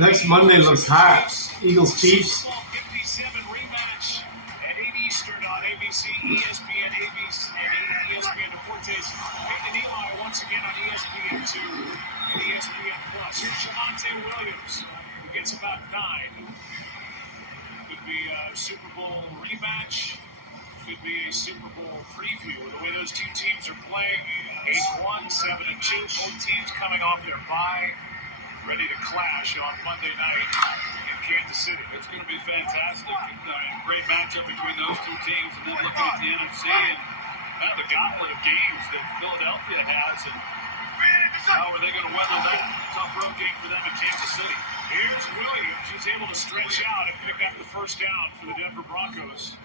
Next Monday looks hot. Eagles Chiefs. 57 rematch at 8 Eastern on ABC, ESPN, ABC, and ESPN Deportes. Peyton and Eli once again on ESPN2 and ESPN Plus. Here's Javonte Williams, who gets about 9. Could be a Super Bowl rematch. Could be a Super Bowl preview. The way those two teams are playing, 8-1, 7-2. Both teams coming off their bye, ready to clash on Monday night in Kansas City. It's going to be fantastic. I mean, great matchup between those two teams, and then looking at the NFC and kind of the gauntlet of games that Philadelphia has, and how are they going to weather that tough road game for them in Kansas City? Here's Williams. He's able to stretch out and pick up the first down for the Denver Broncos.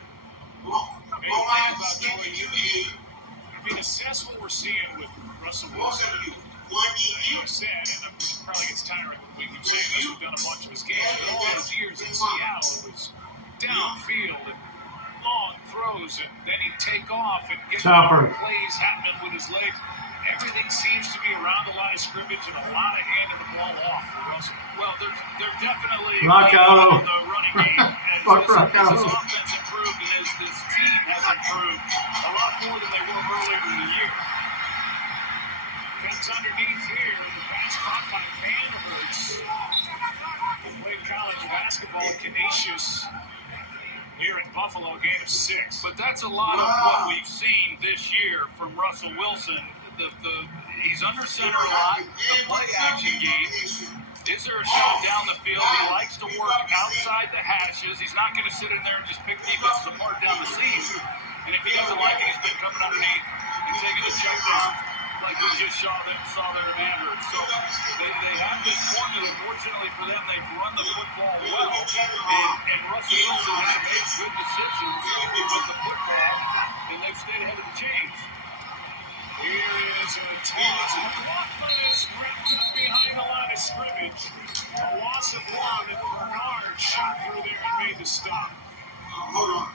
Assess what we're seeing with Russell Wilson. You have said, and it probably gets tiring when we keep saying this, we've done a bunch of his games, but all those years in Seattle, it was downfield and long throws, and then he'd take off and get plays happening with his legs. Everything seems to be around the line of scrimmage and a lot of handing the ball off for Russell. Well, they're definitely on the running game. As his offense improved and this team has improved a lot more than they were earlier in the year. Comes underneath here. The pass caught by Vanderbilt. He played college basketball at Canisius here in Buffalo, gain of 6. But that's a lot of what we've seen this year from Russell Wilson. He's under center a lot. The play action game. Is there a shot down the field? He likes to work outside the hashes. He's not going to sit in there and just pick defenses apart down the seam. And if he doesn't like it, he's been coming underneath and taking a check down, like we just saw there in Andrews. So they have this formula. Fortunately for them, they've run the football well. And Russell Wilson has made good decisions with the football, and they've stayed ahead of the chains. Here is a toss. McLaughlin is wrapped behind the line of scrimmage. A loss of 1, and Bernard shot through there and made the stop. Hold on.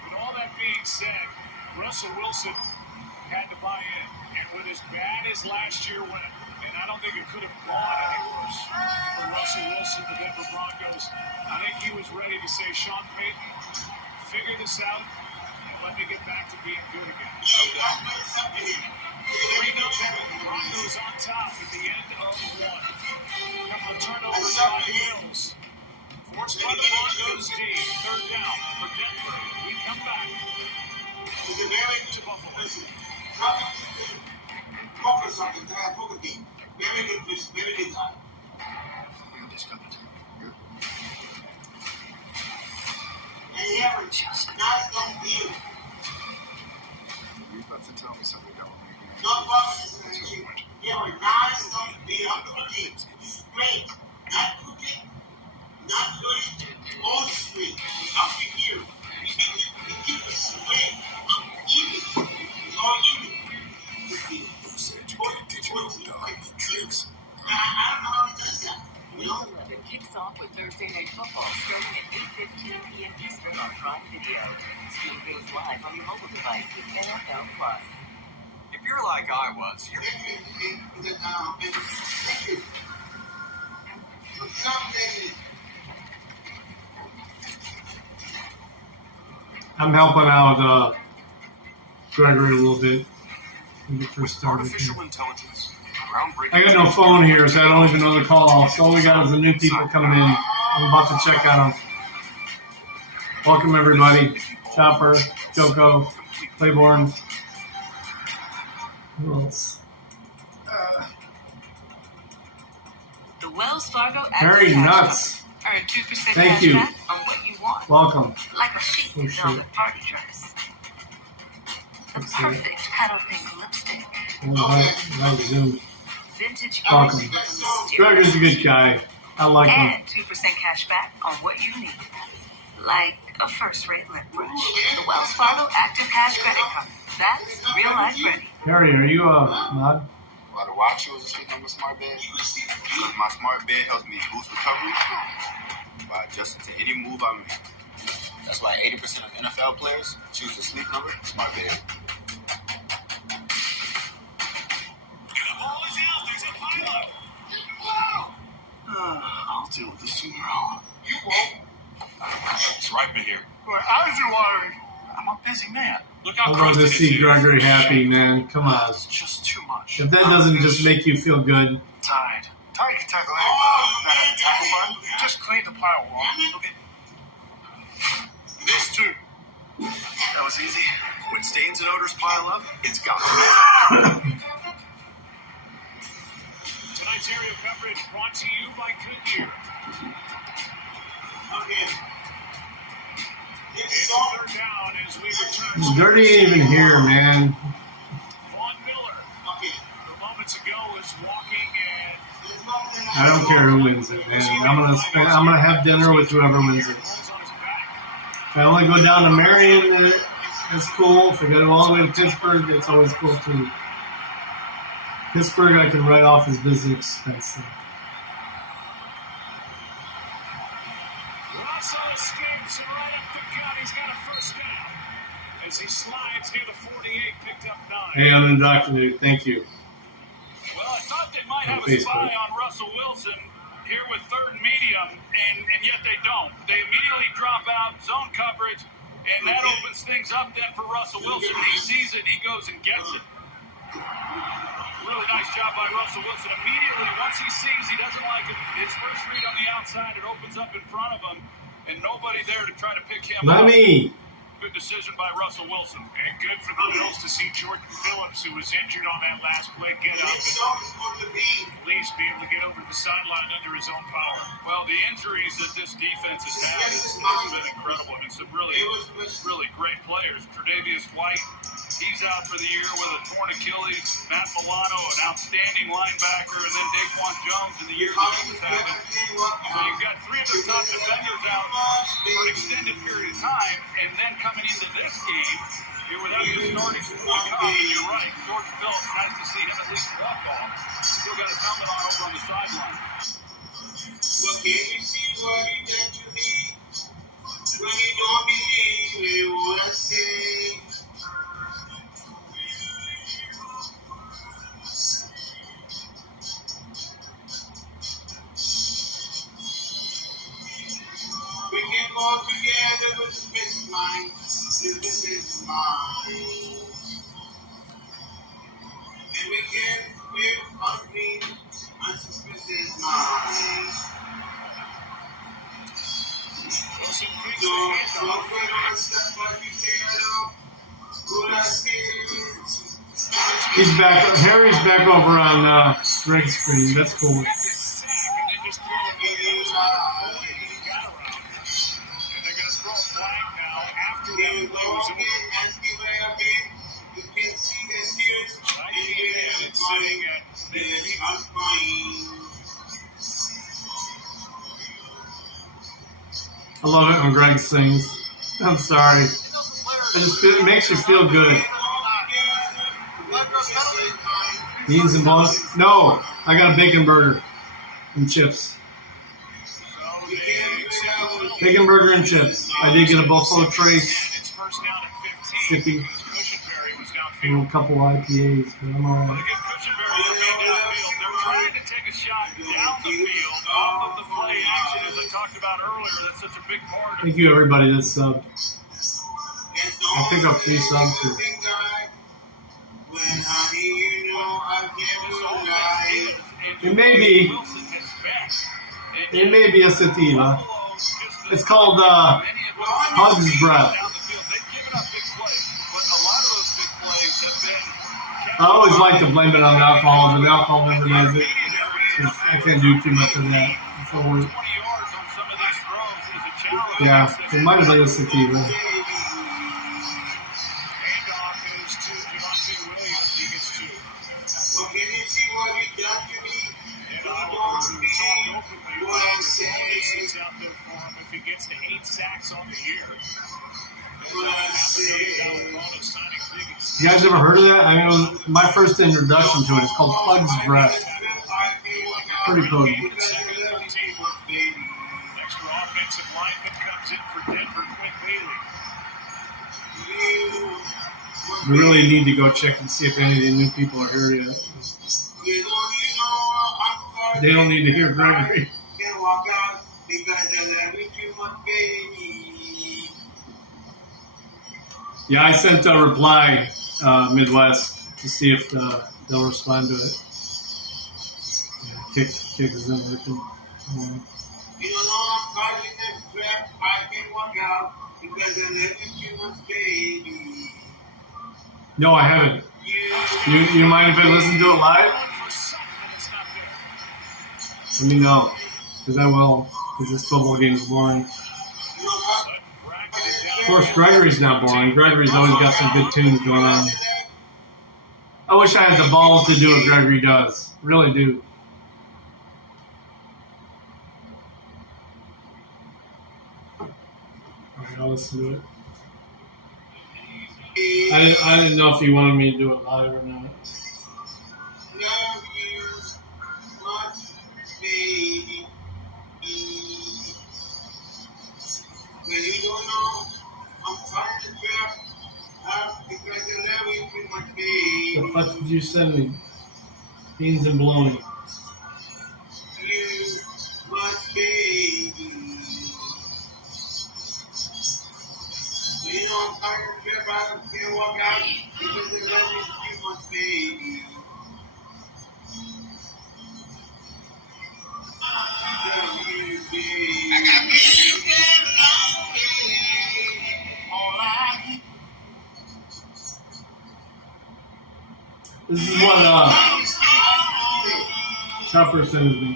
With all that being said, Russell Wilson had to buy in. And with as bad as last year went, and I don't think it could have gone any worse for Russell Wilson, the Denver Broncos, I think he was ready to say, Sean Payton, figure this out. Let me get back to being good again. 3-0. Broncos on top at the end of 1. Couple of turnovers by Bills. Forced by the Broncos D. 3rd down for Denver. We come back to Buffalo. Focus on the entire poker game. Very good place, very good time. And you have a nice long view. You're about to tell me something that will make me No problem. You have a nice long view. I'm cooking straight. Not cooking, not doing all straight. Up to here. You keep it straight. I'm eating. It's all eating. You said you can't teach me no dog tricks. I don't know how he does that. Week 11 kicks off with Thursday Night Football starting at 8:15 p.m. Eastern on Prime Video. Stream games live on your mobile device with NFL Plus. If you're like I was, you're I'm helping out Gregory a little bit when we first started. artificial intelligence. I got no phone here, so I don't even know the call. So all we got is the new people coming in. I'm about to check on them. Welcome, everybody. Chopper, Joko, Claiborne. Who else? The Wells Fargo Harry Nuts. Earn 2% Thank you. cash back on what you want. Welcome. Like a chic Oh, shit. velvet party dress. The Let's see. perfect petal pink lipstick. That was Zoom. Vintage Welcome. earrings. Gregor's a good guy. I like him. And 2% cash back on what you need. Like a first-rate lip brush. The Wells Fargo Active Cash Credit Card. That's real life ready. Harry, are you mod? While the watch shows sleep on my smart bed, my smart bed helps me boost recovery by adjusting to any move I make. That's why 80% of NFL players choose the Sleep Number smart bed. deal with this tomorrow. You won't. It's right here. How did you want me? I'm a busy man. Look how I love crusty to this see is. Gregory happy, man. Come on. It's just too much. If that doesn't just make you feel good, Tied. Tied can tackle anything. Not a tackle button. Just clean the pile wall. Okay. This too. That was easy. When stains and odors pile up, it's got to be. Tonight's area coverage brought to you by Goodyear. Okay. It's It's so third down as we return. Dirty ain't even here, man. Vaughn Miller, okay. who moments ago was walking and There's nothing I don't care who wins it, man. I'm gonna have dinner with whoever wins it. rolls on his back. If I only go down to Marion, that's cool. If I go all the way to Pittsburgh, that's always cool too. Pittsburgh, I can write off as business expense. Russell escapes and right up the gut. He's got a first down as he slides near the 48, picked up 9. Hey, I'm indoctrinated. Thank you. Well, I thought they might On have a Facebook. spy on Russell Wilson here with third and medium, and yet they don't. They immediately drop out zone coverage, and that opens things up then for Russell Wilson. He sees it, he goes and gets it. Really nice job by Russell Wilson. Immediately, once he sees he doesn't like it, his first read on the outside, it opens up in front of him, and nobody there to try to pick him Let up. me. Good decision by Russell Wilson. And good for the Bills to see Jordan Phillips, who was injured on that last play, get up It's and always going to be. at least be able to get over the sideline under his own power. Well, the injuries that this defense has had has been incredible. I mean, some really great players. Tre'Davious White, he's out for the year with a torn Achilles. Matt Milano, an outstanding linebacker, and then Daquan Jones in the year that he was having. So you've got three of their top defenders out for an extended period of time, and then coming into this game, you're without your starting point come, and you're right. George Phillips, nice to see him at least walk off. Still got his helmet on over on the sideline. Well, can you see what he did to me? When you don't believe in what I say. We can go together with the best mind. This is mine. And we can live on green and suspicious is mine. Don't put on stuff like you tear up. Good as kids. He's back. Harry's back over on Greg's screen. That's cool. Got this sack, and they just throw it in the got around. And they're going to throw a flag now after that You play go was again, over. ask me where I've been. You can see the tears. I came in and sitting at Yes, I'm fine. I love it when Greg sings. I'm sorry. It makes you feel good. Beans and balls? No, I got a bacon burger and chips. Bacon burger and chips. I did get a Buffalo Trace, It's first down at 15. sippy, Cushenberry was and downfield. a couple IPAs, but I'm Well, alright. they get Cushenberry to remain downfield. They're trying to take a shot down the field off of the play action, as I talked about earlier. That's such a big part of Thank you, everybody that subbed. I pick up 3 subs too. When I hear you know I never lie. It may be. It may be a sativa. It's called Hug's Breath. I always like to blame it on alcohol, but alcohol never does it. 'Cause I can't do too much of that. So, yeah, it might have been a sativa. Handoff is to Deontay Williams. He gets 2. Well, can you see what you done to me? And I will talk openly about the bonuses out there for him if he gets to 8 sacks on the year. You guys ever heard of that? I mean, it was my first introduction to it. It's called Hug's Breath. Pretty potent. Extra offensive lineman comes in for Denver, Quinn Bailey. We really need to go check and see if any of the new people are here yet. They don't need to hear Gregory. Can walk out Yeah, I sent a reply, Midwest, to see if they'll respond to it. Yeah, kick isn't working. You know, I'm starting this trip. I can work out because I live with too much baby. No, I haven't. You mind if I listen to it live? Let me know, because I will. Because this football game is boring. Of course, Gregory's not boring. Gregory's always got some good tunes going on. I wish I had the balls to do what Gregory does. Really do. Alright, I'll listen to it. I didn't know if you wanted me to do it live or not. Love you much, baby. But you don't know, I'm trying to trip because I love you too much, baby. The fuck did you send me? Beans and bologna. You much, baby. You know, I'm trying to trip. I can't walk out because I love you too much, baby. Love you, baby. I got baby all I need. This is what Chopper sends me.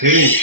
Hey.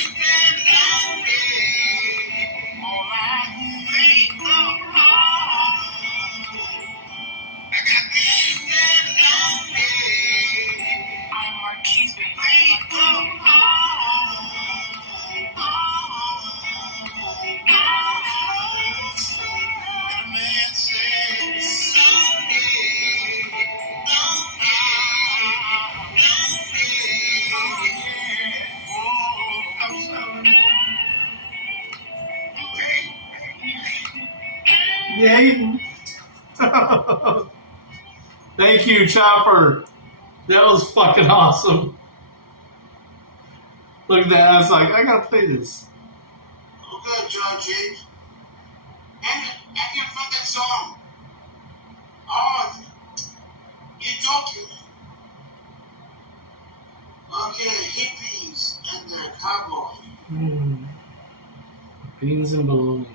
Yay. Thank you, Chopper. That was fucking awesome. Look at that. I was like, I gotta play this. Okay, John James. And I can find that song. Oh, inDOCtriNATION. Okay, hippies and their cowboy. Beans and bologna.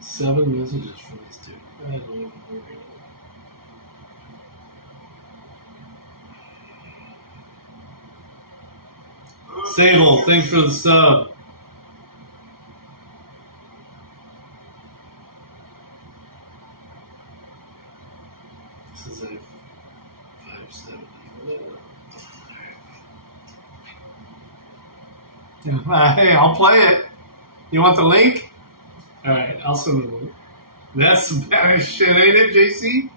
7 messages from these two. I don't know. Sable, thanks for the sub. This is a 570. Hey, I'll play it. You want the link? All right, I'll send the link. That's some bad shit, ain't it, JC?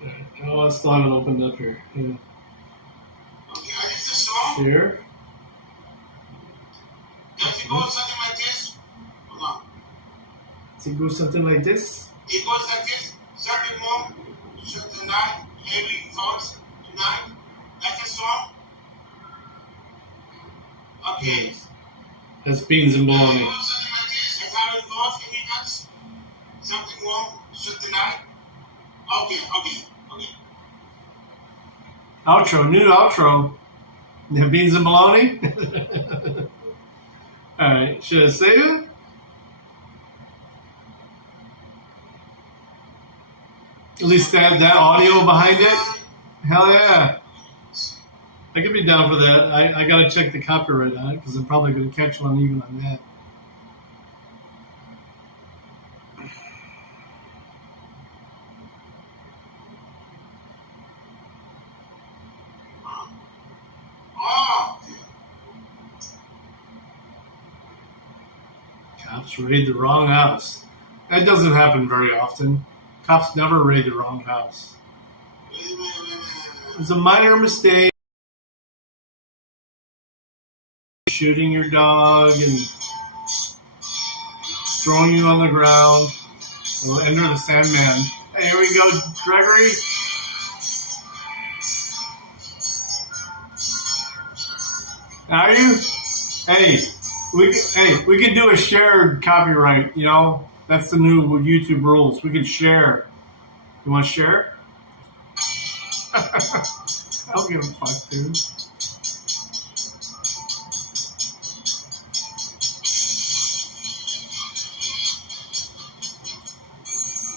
All right, oh, I still haven't opened up here. Yeah. Here. Does it go something like this? Hold on. Does it go something like this? It goes like this. Certain more, certain night, heavy thoughts tonight. Like this song. Okay. Yes. That's beans and bologna. Something like this. That's how it goes. Give me nuts. Something wrong. Certain night. Okay. Outro, new outro. Yeah, beans and bologna. All right, should I save it? At least that audio behind it. Hell yeah. I could be down for that. I gotta check the copyright on it because I'm probably gonna catch one even on that. Cops raid the wrong house. That doesn't happen very often. Cops never raid the wrong house. It's a minor mistake. Shooting your dog and throwing you on the ground. We'll enter the Sandman. Hey, here we go, Gregory. Are you? Hey, we could do a shared copyright. You know, that's the new YouTube rules. We could share. You want to share? I don't give a fuck, dude.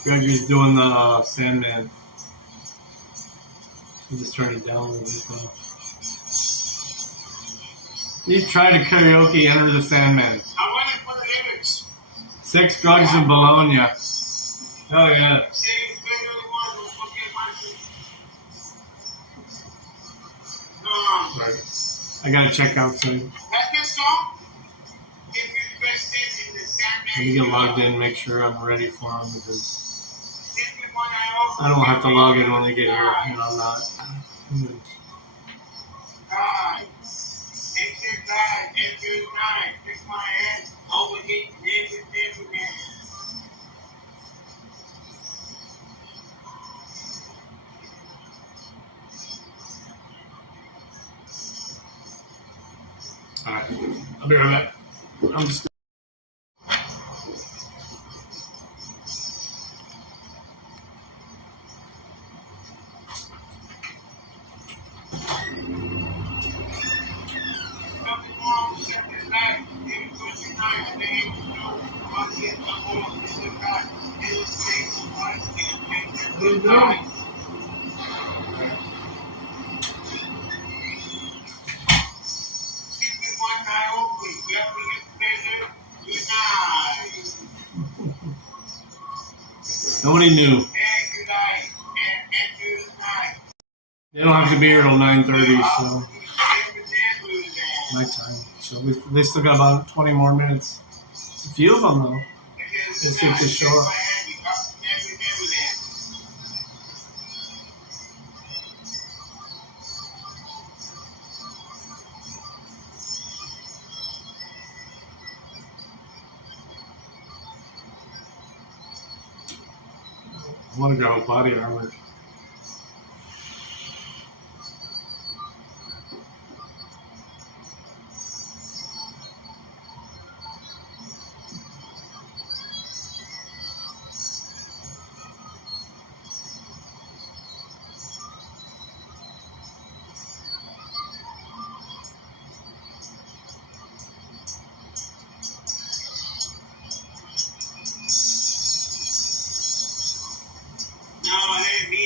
Gregory's doing the Sandman. He just turned it down a little bit though. He's trying to karaoke Enter the Sandman. I want to put the lyrics. 6 drugs in Bologna. Hell yeah. Right. I gotta check out soon. Let me get logged in, make sure I'm ready for them because I don't have to log in when they get here, and I'm not. Alright, I'll be right back. I'm just. Nobody knew. They don't have to be here till 9:30, so my time. So they still got about 20 more minutes. It's a few of them though. Let's get this show up. I want to go body armor. No, it ain't me.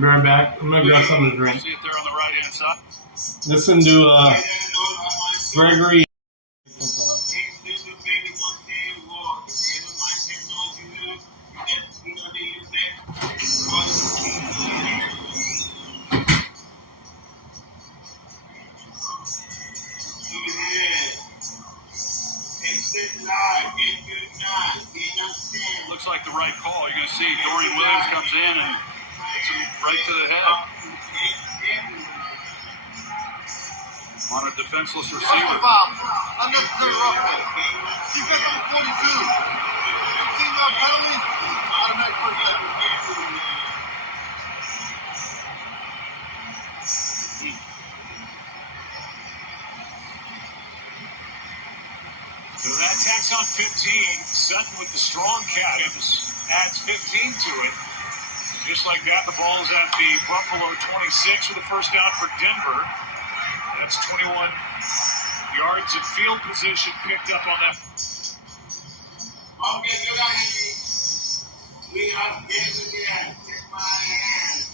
Be right back. I'm gonna grab something to drink. See it there on the right hand side. Listen to Gregory. Looks like the right call. You're going to see Dorian Williams comes in and hits him right to the head on a defenseless receiver. Unnecessary roughness. Defense number 42. Team up penalty. Automatic first down. So that tax on 15. Sutton with the strong catch adds 15 to it. Just like that, the ball is at the Buffalo 26 for the first down for Denver. That's 21 yards of field position picked up on that. Okay, you got me. We are getting there. Take my hand.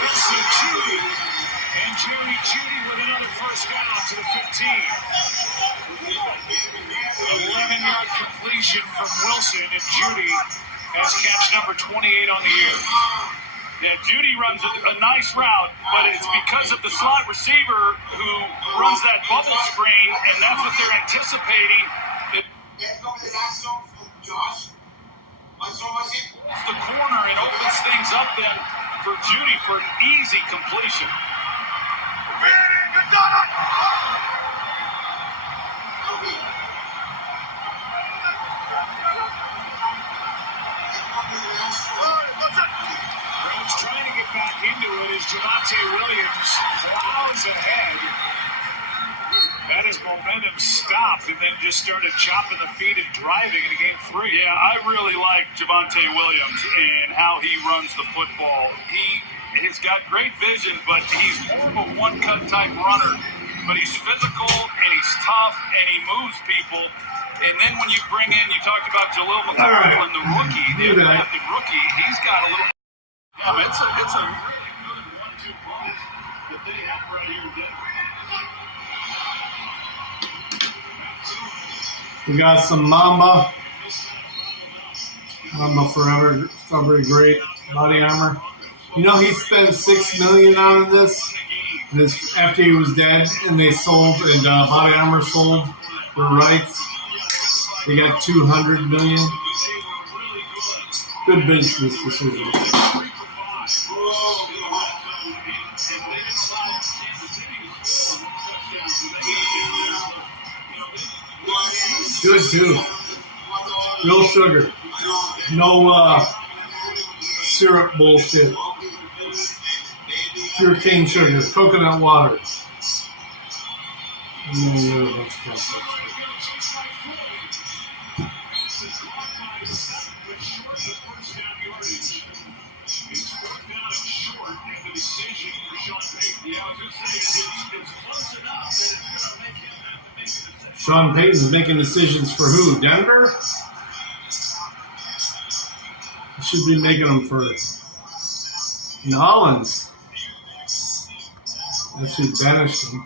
Wilson, Judy, and Jerry Judy with another first down to the 15. 11-yard completion from Wilson, and Judy has catch number 28 on the year. Yeah, Judy runs a nice route, but it's because of the slot receiver who runs that bubble screen, and that's what they're anticipating. Let's go to the last song from Josh. What song was it? It's the corner and opens things up then for Judy for an easy completion. Rhodes trying to get back into it as Javonte Williams plows ahead. That is momentum stopped and then just started chopping the feet and driving into game 3. Yeah, I really like Javonte Williams and how he runs the football. He's got great vision, but he's more of a one-cut type runner. But he's physical and he's tough and he moves people. And then when you bring in, you talked about Jalil McLaughlin, the rookie, the undrafted rookie, he's got a little. Yeah, but it's a really good 1-2 punch that they have right here in Denver. We got some Mamba. Mamba Forever, Strawberry Great, body armor. You know he spent $6 million on this after he was dead, and they sold, and Body Armor sold the rights. They got $200 million. Good business decision. Good too. Real sugar. No syrup bullshit. Pure cane sugar. Coconut water. Sean Payton's making decisions for who? Denver? He should be making them for Nolans. That should banish him.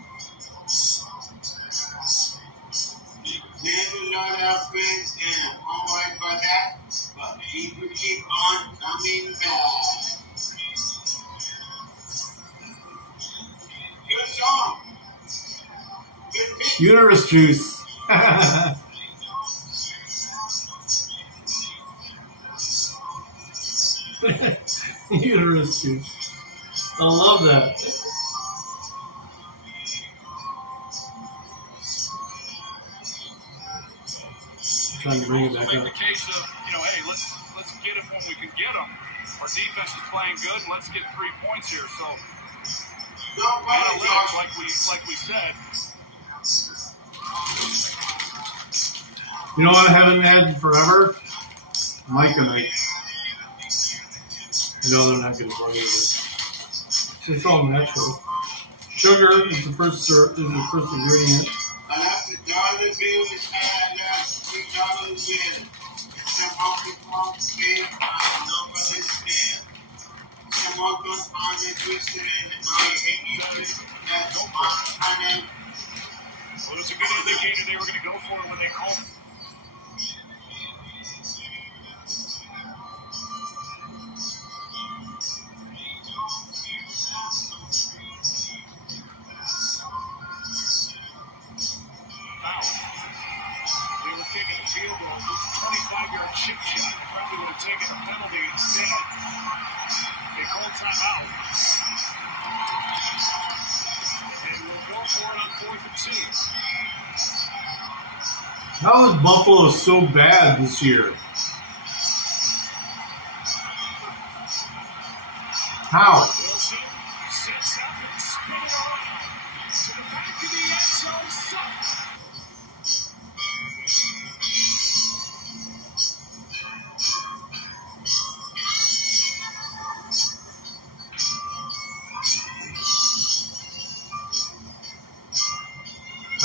Never not our friends and all right for that, but people keep on coming back. Good song. Good mix. Uterus juice. Uterus juice. I love that. I'm trying to bring it back Make up. the case of, hey, let's get them when we can get them. Our defense is playing good, and let's get 3 points here. So analytics, like we said. You know what I haven't had forever? Micah nights. I know they're not going to play either. It's all natural. Sugar is the first ingredient. I left the dollar bill inside last $3 again. Some more people say, I don't understand. Some more goes on the twisted and the money. That's my name. Well, it's a good indicator they were going to go for it when they called it. They were taking a field goal. It was a 25-yard chip shot. They probably would have taken a penalty instead. They called timeout. And we'll go for it on 4th and 2. How is Buffalo so bad this year? How? Wilson sits up and spins around to the back of the end zone.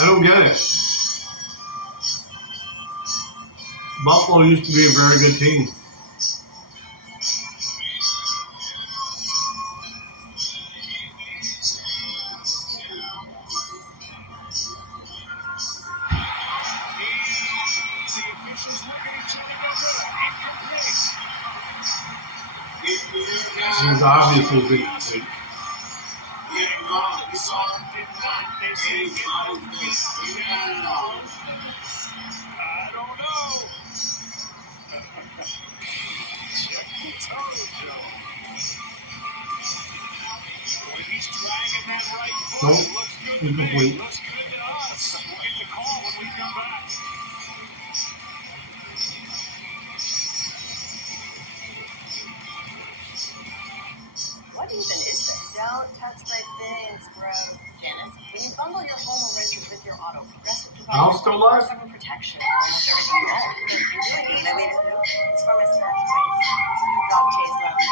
I don't get it. Buffalo used to be a very good team. The officials look at each other and go, incomplete. It was obviously good. They say get both feet down. I don't know. Check the toe, Joe. Boy, he's dragging that right foot. Nope. Looks good to me. Incomplete. Looks good to us. We'll get the call when we come back. What even is this? Don't touch my things, bro. Dennis, when you bundle your home or renters with your auto, Progressive I'll provides still live. 24/7 protection for almost everything you own. If you're doing it, I made it through. It's from his match face. You got Chase Lounge.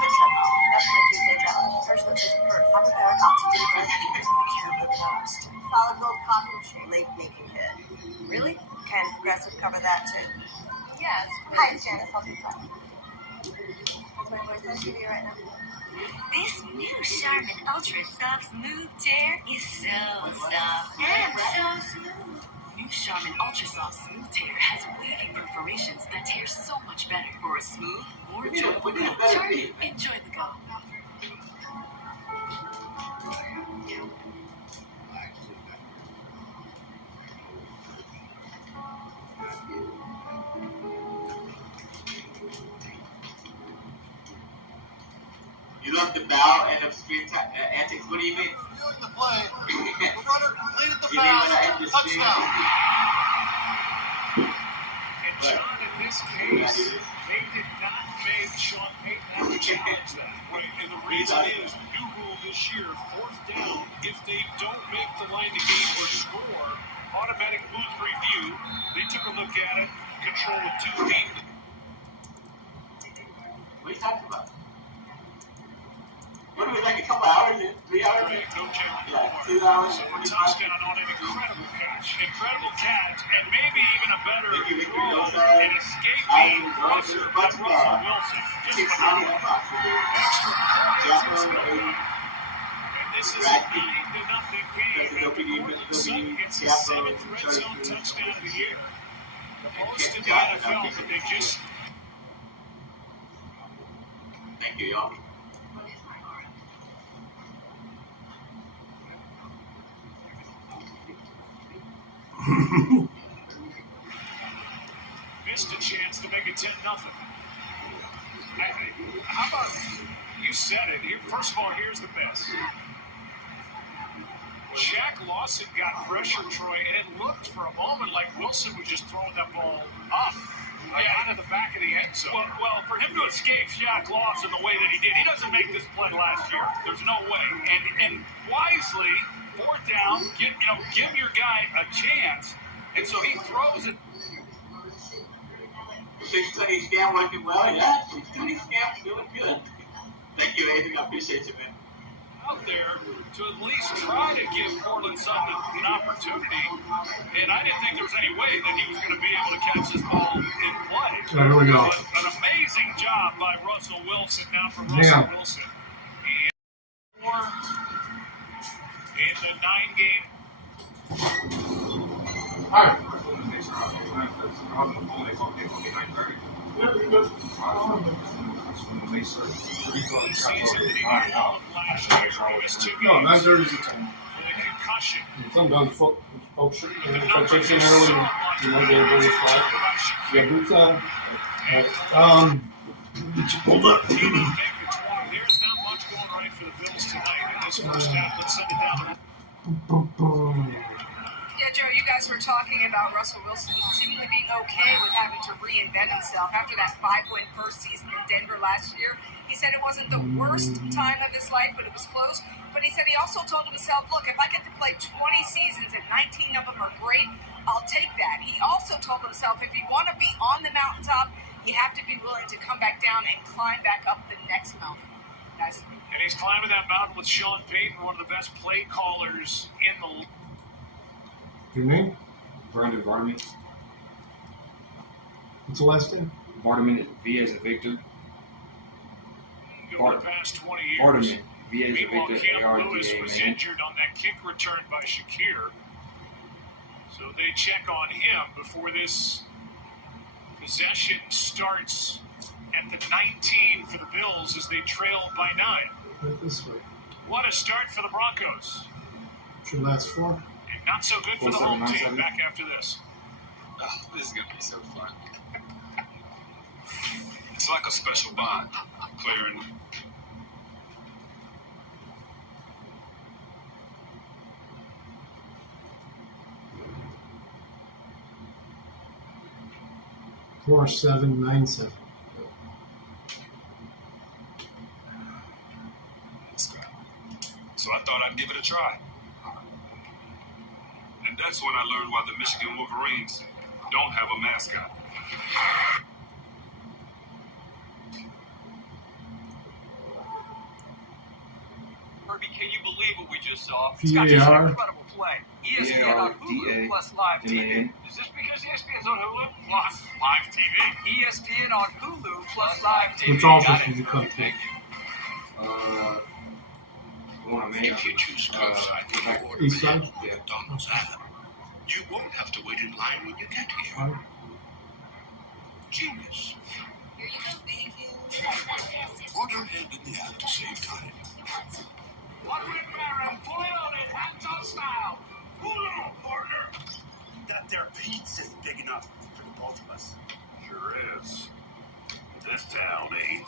Foot shut off. That's my Tuesday challenge. First lips is first. Hyperbaric oxygen therapy. The cure for lost. Solid gold coffee machine. Late making kit. Really? Can Progressive cover that too? Yes. Hi, it's Janice. I'll be fine. That's my voice on TV right now. This new Charmin Ultra Soft Smooth Tear is so soft and so smooth. New Charmin Ultra Soft Smooth Tear has wavy perforations that tear so much better for a smooth, more enjoyable go. Charmin, enjoy the go. You love the bow and of screen antics. What do you mean? Reviewing the play. The runner completed the You mean when I pass. end the screen? Touchdown. And John, in this case, they did not make Sean Payton have to challenge that. Right, and the reason is, new rule this year, 4th down, if they don't make the line to gain or score, automatic booth review. They took a look at it, control with 2 feet. What are you talking about? What are we like a couple hours? 3 hours? Right, no challenge. Yeah, 2 hours. So a touchdown on an incredible catch, and maybe even a better throw, an escaping rusher from Russell Wilson. Just phenomenal. Extra points in Snowball. And this is a 9-0 game. And Courtland Sutton gets his 7th red zone touchdown of the year. The most in the NFL, but they just... Thank you, y'all. missed a chance to make it 10-0. How about, you said it, here, first of all, here's the best. Shaq Lawson got pressure, Troy, and it looked for a moment like Wilson was just throwing that ball up, out of the back of the end zone. Well, for him to escape Shaq Lawson the way that he did, he doesn't make this play last year. There's no way. And wisely, 4th down, give your guy a chance. And so he throws it. 620 scam working well, yeah. 620 scam doing good. Thank you, Nathan. I appreciate you, man. out there to at least try to give Portland Sutton an opportunity. And I didn't think there was any way that he was going to be able to catch this ball in play. There we go. But an amazing job by Russell Wilson. Now from Russell Wilson. And 4 in the 9-game. All right. No, 9:30 is the time. Sometimes folks should, if I check in early, they very flat. Yeah, boots on. Get you pulled up. There's not much going right for the Bills tonight in this first half. Let's send it down. Yeah, Joe, you guys were talking about Russell Wilson seemingly being okay with having to reinvent himself after that 5-win first season in Denver last year. He said it wasn't the worst time of his life, but it was close. But he said he also told himself, look, if I get to play 20 seasons and 19 of them are great, I'll take that. He also told himself if you want to be on the mountaintop, you have to be willing to come back down and climb back up the next mountain. Guys. And he's climbing that mountain with Sean Payton, one of the best play callers in the league. Your name? Brandon Vardaman. What's the last name? Vardaman, V as a Victor. Over the past 20 years. Vardaman, V as a Meanwhile, Victor, Cam Lewis was ARDA, man. injured on that kick return by Shakir. So they check on him before this possession starts at the 19 for the Bills as they trail by 9. Right this way. What a start for the Broncos. Should last 4. And not so good for the home team back after this. Oh, this is going to be so fun. It's like a special bond, player and 4797. So I thought I'd give it a try. And that's when I learned why the Michigan Wolverines don't have a mascot. Herbie, can you believe what we just saw? PAR. Incredible play. ESPN on Hulu plus live TV. Is this because ESPN's on Hulu? Plus live TV. ESPN on Hulu plus live TV. Which office did you come to? The one I made. If you choose curbside, East side? Yeah. McDonald's app, you won't have to wait in line when you get here. Right. Genius. Here you go, baby. Order ahead in the app to save time. One with Barron, fully loaded, hands-on style. Hulu, partner. That there pizza's big enough for the both of us. Sure is. This town ain't.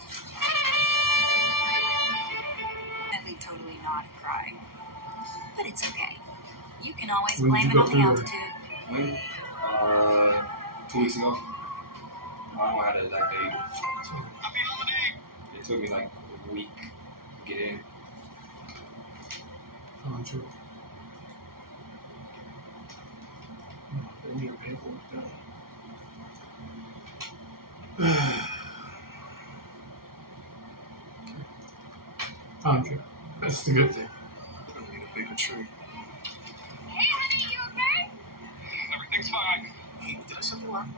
Definitely totally not crying. But it's okay. You can always When did blame you it go on the through there? altitude. When? 2 weeks ago. I don't know how to exact date. It took me like a week to get in. Contra. They need to pay for it though. Contra. That's the good thing. I need a bigger tree. Hey, honey, you okay? Everything's fine. Hey, did I set the alarm?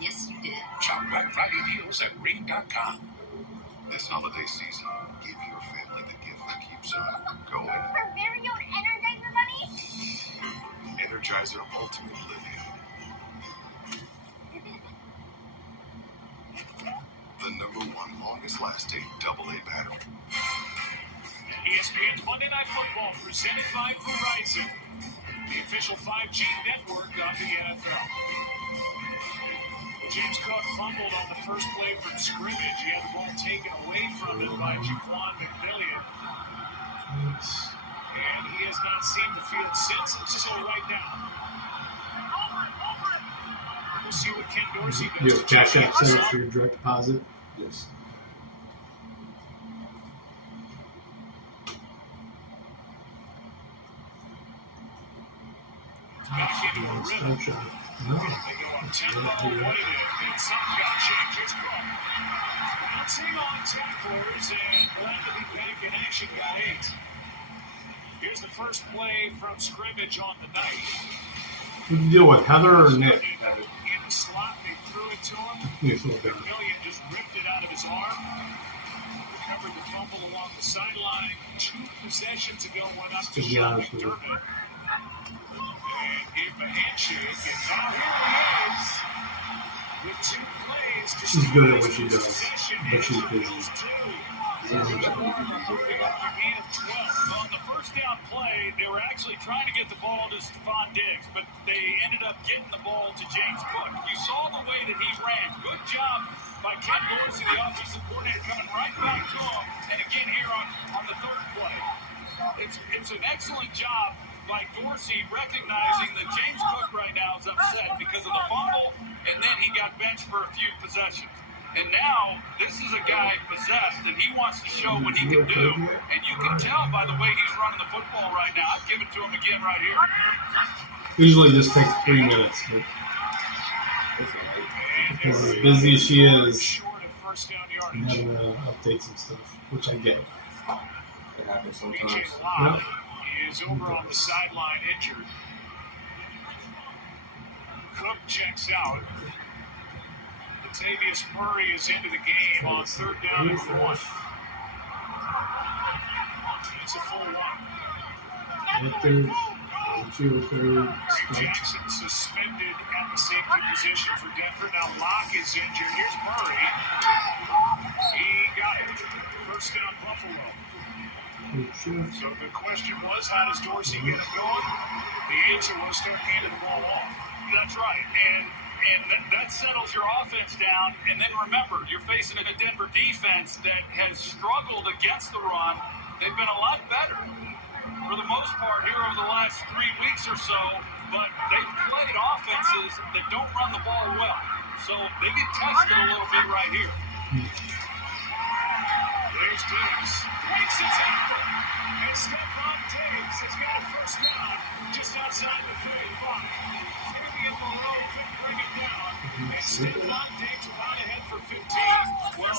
Yes, you did. Shop Black Friday deals at Ring.com. This holiday season, give your family the gift that keeps on going. Our very own Energizer Bunny? Energizer Ultimate Lithium. The #1 longest lasting AA battery. ESPN's Monday Night Football presented by Verizon, the official 5G network of the NFL. James Cook fumbled on the first play from scrimmage. He had the ball taken away from him by Jaquan McMillian. And he has not seen the field since until right now. We'll see what Ken Dorsey does. You have Cash App set up for your direct deposit? Yes. Back in Start shot. No. They go up tempo. What he did. And something got changed. Here's Cook. Bouncing on tacklers and glad to be back in action. Got 8. Here's the first play from scrimmage on the night. Who'd you deal with, Heather or Nick? In the slot, they threw it to him. McMillian just ripped it out of his arm. Recovered the fumble along the sideline. 2 possessions ago, went up to Sean McDermott. And gave him a handshake. And now here he is with 2 plays. She's good at what she does, but she's busy. On the first down play, they were actually trying to get the ball to Stephon Diggs, but they ended up getting the ball to James Cook. You saw the way that he ran. Good job by Ken Dorsey, the offensive coordinator, coming right back to him. And again here on the third play. It's an excellent job by Dorsey recognizing that James Cook right now is upset because of the fumble, and then he got benched for a few possessions. And now, this is a guy possessed, and he wants to show what he can do. And you can tell by the way he's running the football right now. I'll give it to him again right here. Usually this takes 3 minutes, but because as busy as she is, I'm having to update some stuff, which I get. It happens sometimes. BJ Locke is over on the sideline injured. Cook checks out. Latavius Murray is into the game on 3rd down and 4. It's a full 1. Murray Jackson suspended at the safety position for Denver. Now Locke is injured. Here's Murray. He got it. First down, Buffalo. So the question was, how does Dorsey get it going? The answer was start handing the ball off. That's right. And that settles your offense down. And then remember, you're facing a Denver defense that has struggled against the run. They've been a lot better for the most part here over the last 3 weeks or so, but they've played offenses that don't run the ball well. So they get tested a little bit right here. There's Diggs. Breaks the tackle. And Stephon Diggs has got a first down just outside the 35. Fabian Moreau could bring it down. And Stephon Diggs without ahead for 15. Well,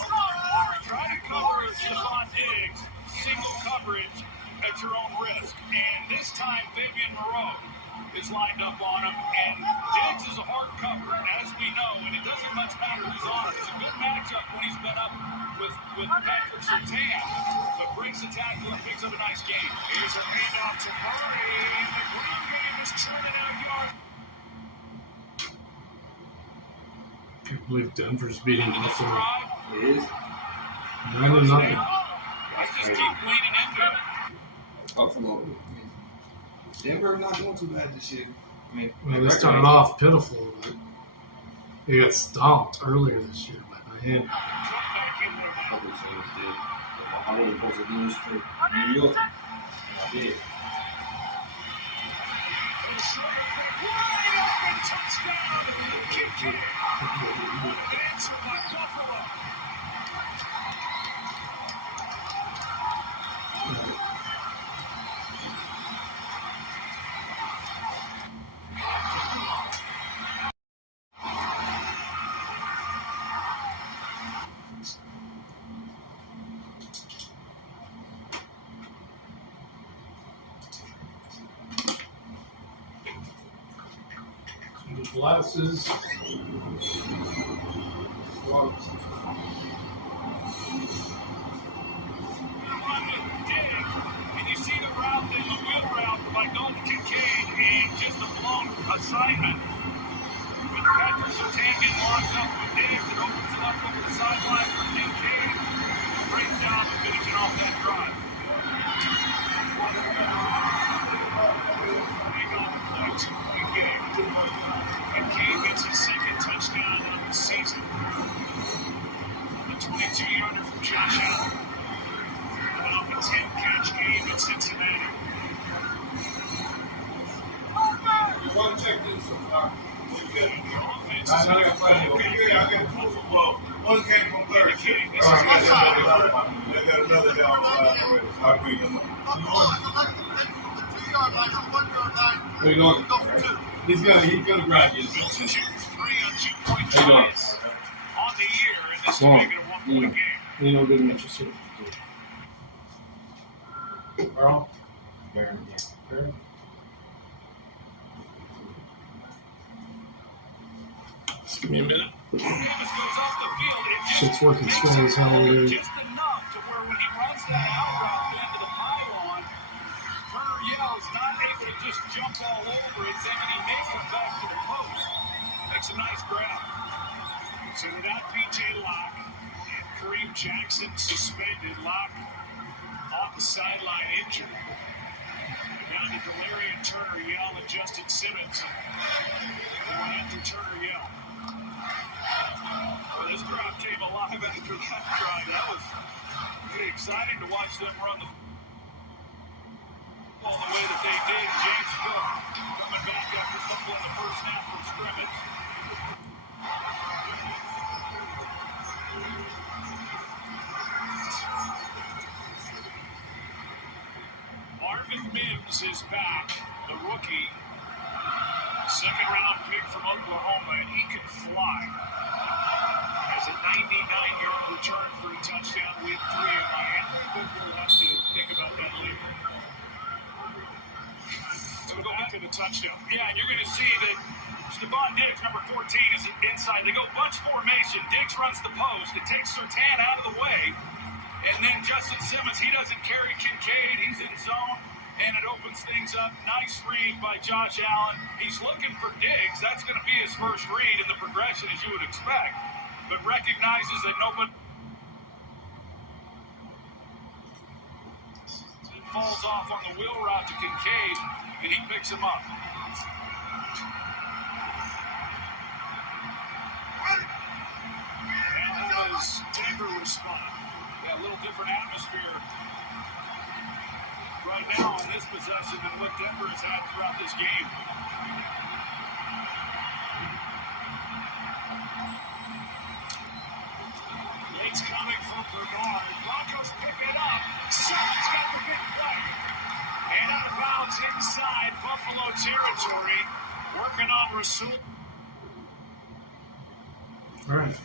try to cover Stephon Diggs. Single coverage at your own risk. And this time, Fabian Moreau is lined up on him. And Diggs is a hard cover, as we know. And it doesn't much matter who's on it. It's a good matchup when he's been up with Patrick Surtain. But breaks the tackle and picks up a nice game. Here's a handoff to Murray. The ground game is churning out yards. I can't believe Denver's beating Buffalo. It is. 9-0. Let's just keep leaning into it. Buffalo. Denver not doing too bad this year. Well, they started off pitiful, but they got stomped earlier this year by Miami. Other teams did. I really supposed to lose to New York. I did. Touchdown! Kick it! Answer by Buffalo. Glasses. And you see the route, the wheel route by Dalton Kincaid, and just a blown assignment. With Patrick Surtain getting locked up with Diggs, it opens it up over the sideline for Kincaid. Great job of finishing off that drive. Hang on the play, 2-point game. Kincaid gets his second touchdown of the season. A 22-yarder from Josh Allen. Off a 10-catch game in Cincinnati. You want to check this so far? The offense I is got plenty. Okay, here I got two football. One came from third. indicating this All is right, outside. they got another down already. I'll beat them up. Where you going? He's gonna grab you. Wilson shooting 3 on 2-point How you doing? tries on the year, and this Well, will make it a 1-point game. You know, good matches. Earl? Baron, yeah. Baron? Just give me a minute. Davis goes off the field. It just Shit's working makes slow as hell, it dude. just enough to where when he runs that out route into the pylon, Turner Yell's not able to just jump all over it, thinking he may come back to the post. Makes a nice grab. So without P.J. Locke and Kareem Jackson suspended, Locke off the sideline injured. Down to Delarian Turner Yell and Justin Simmons. Going after Turner Yell. Well, this crowd came alive after that try. That was pretty exciting to watch them run the ball the way that they did. James Cook coming back after fumbling the first snap from scrimmage. Marvin Mims is back, the rookie. Second-round pick from Oklahoma, and he can fly. Has a 99-yard return for a touchdown with 3 in Miami, but we'll have to think about that later. So we'll go back to the touchdown. Yeah, and you're going to see that Stephon Diggs, number 14, is inside. They go bunch formation. Diggs runs the post. It takes Surtain out of the way. And then Justin Simmons, he doesn't carry Kincaid. He's in zone. And it opens things up. Nice read by Josh Allen. He's looking for Diggs. That's going to be his first read in the progression, as you would expect. But recognizes that nobody falls off on the wheel route to Kincaid, and he picks him up. And how does Denver respond? Yeah, a little different atmosphere right now on this possession than what Denver has had throughout this game. It's coming from Bernard. Broncos pick it up. Someone's got the big play. And out of bounds inside Buffalo territory. Working on Rasul. All right.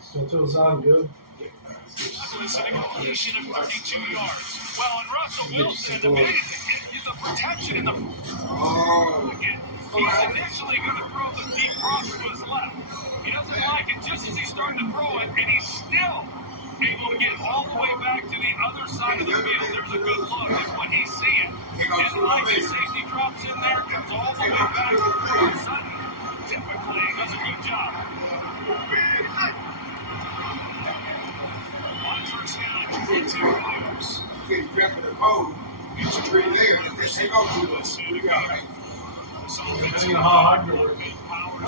Soto's on good. Listening completion of 32 yards. Well, and Russell Wilson, the protection in the he's initially going to throw the deep cross to his left. He doesn't like it just as he's starting to throw it, and he's still able to get all the way back to the other side of the field. There's a good look at what he's seeing. And like the safety drops in there, comes all the way back to the sudden. Typically, he does a good job. On first down, Tim Williams. You grab the code. It's three there. Just take off to us. Powers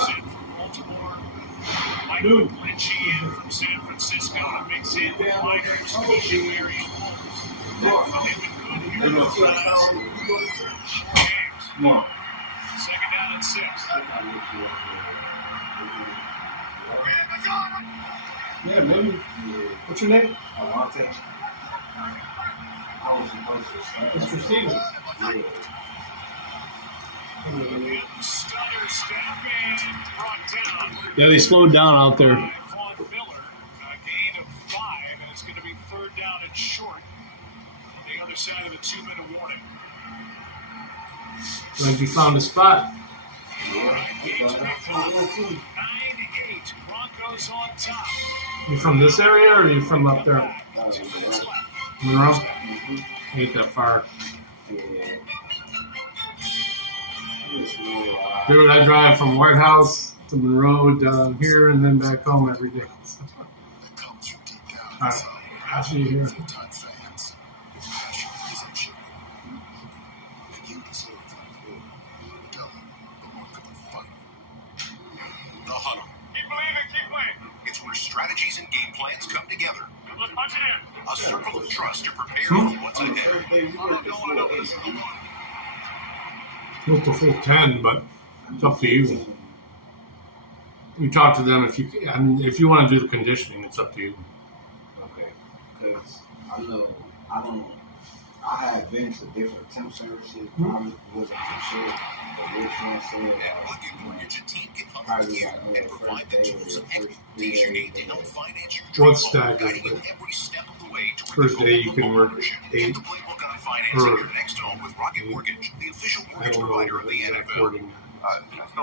in from Baltimore. Michael Lynchy in from San Francisco to mix in with Miners, Marion James. Second down and 6. Yeah, maybe. What's your name? Mr. Stevens. Stutter snapping, brought down. Yeah, they slowed down out there. Vaughn Miller, a gain of 5, and it's going to be third down and short. The other side of the 2-minute warning. Glad you found a spot. 9-8, Broncos on top. You from this area or are you from up there? 2 minutes left. Monroe? Ain't that far. Dude, I drive from White House to Monroe down here and then back home every day. Alright, I'll see you here. The Huddle. Keep believing, keep playing. It's where strategies and game plans come together. Let's punch it in. A circle of trust to prepare for what's ahead. Not the full 10, but it's up to you. You talk to them if you want to do the conditioning, it's up to you. Okay, because I don't I had been to different temp services. Probably wasn't for sure. But which one said Rocket Mortgage, a team can help probably with you like and provide the tools and first expertise you need to help finance your What dream home, staggered guiding you it? every step of the way toward First the day goal you of can work homeownership. 8 Get the playbook on financing or your next home with Rocket Mortgage, the official I mortgage don't know provider of the the exact NFL. wording. That's no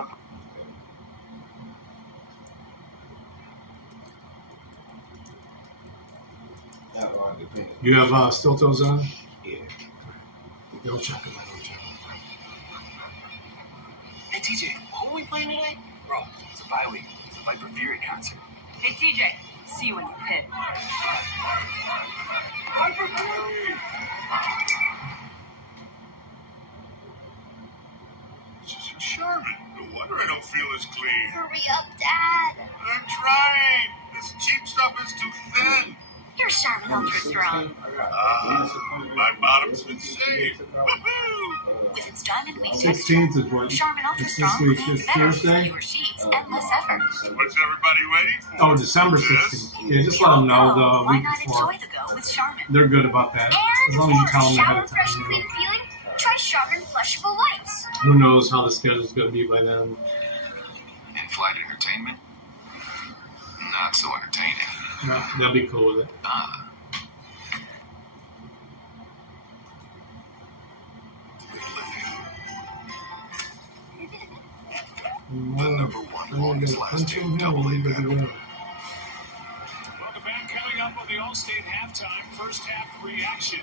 that all depends. You have steel toes on? Yeah. Don't check them. I don't check them. Hey, TJ, what are we playing today? Bro, it's a bye week. It's a Viper Fury concert. Hey, TJ, see you when you hit. Viper Fury! Sherman, no wonder I don't feel as clean. Hurry up, Dad. I'm trying. This cheap stuff is too thin. Here's Charmin Ultra Strong. My bottom's been saved. Woohoo! With its Diamond Week 16th is what? Charmin Ultra It's this Strong week. means It's better, Thursday? fewer sheets, and less effort. What's everybody waiting for? Oh, December 16th. Yeah, just let them know the Why week not before. enjoy the go with Charmin? They're good about that. As long as you tell them ahead of time. Fresh, You know. clean feeling? Try Charmin Flushable Wipes. Who knows how the schedule's going to be by then. In-flight entertainment? Not so entertaining. Yeah, they'll be cool with it. The number one longest lasting double A battery. Welcome back. Coming up on the All-State halftime, first half reaction.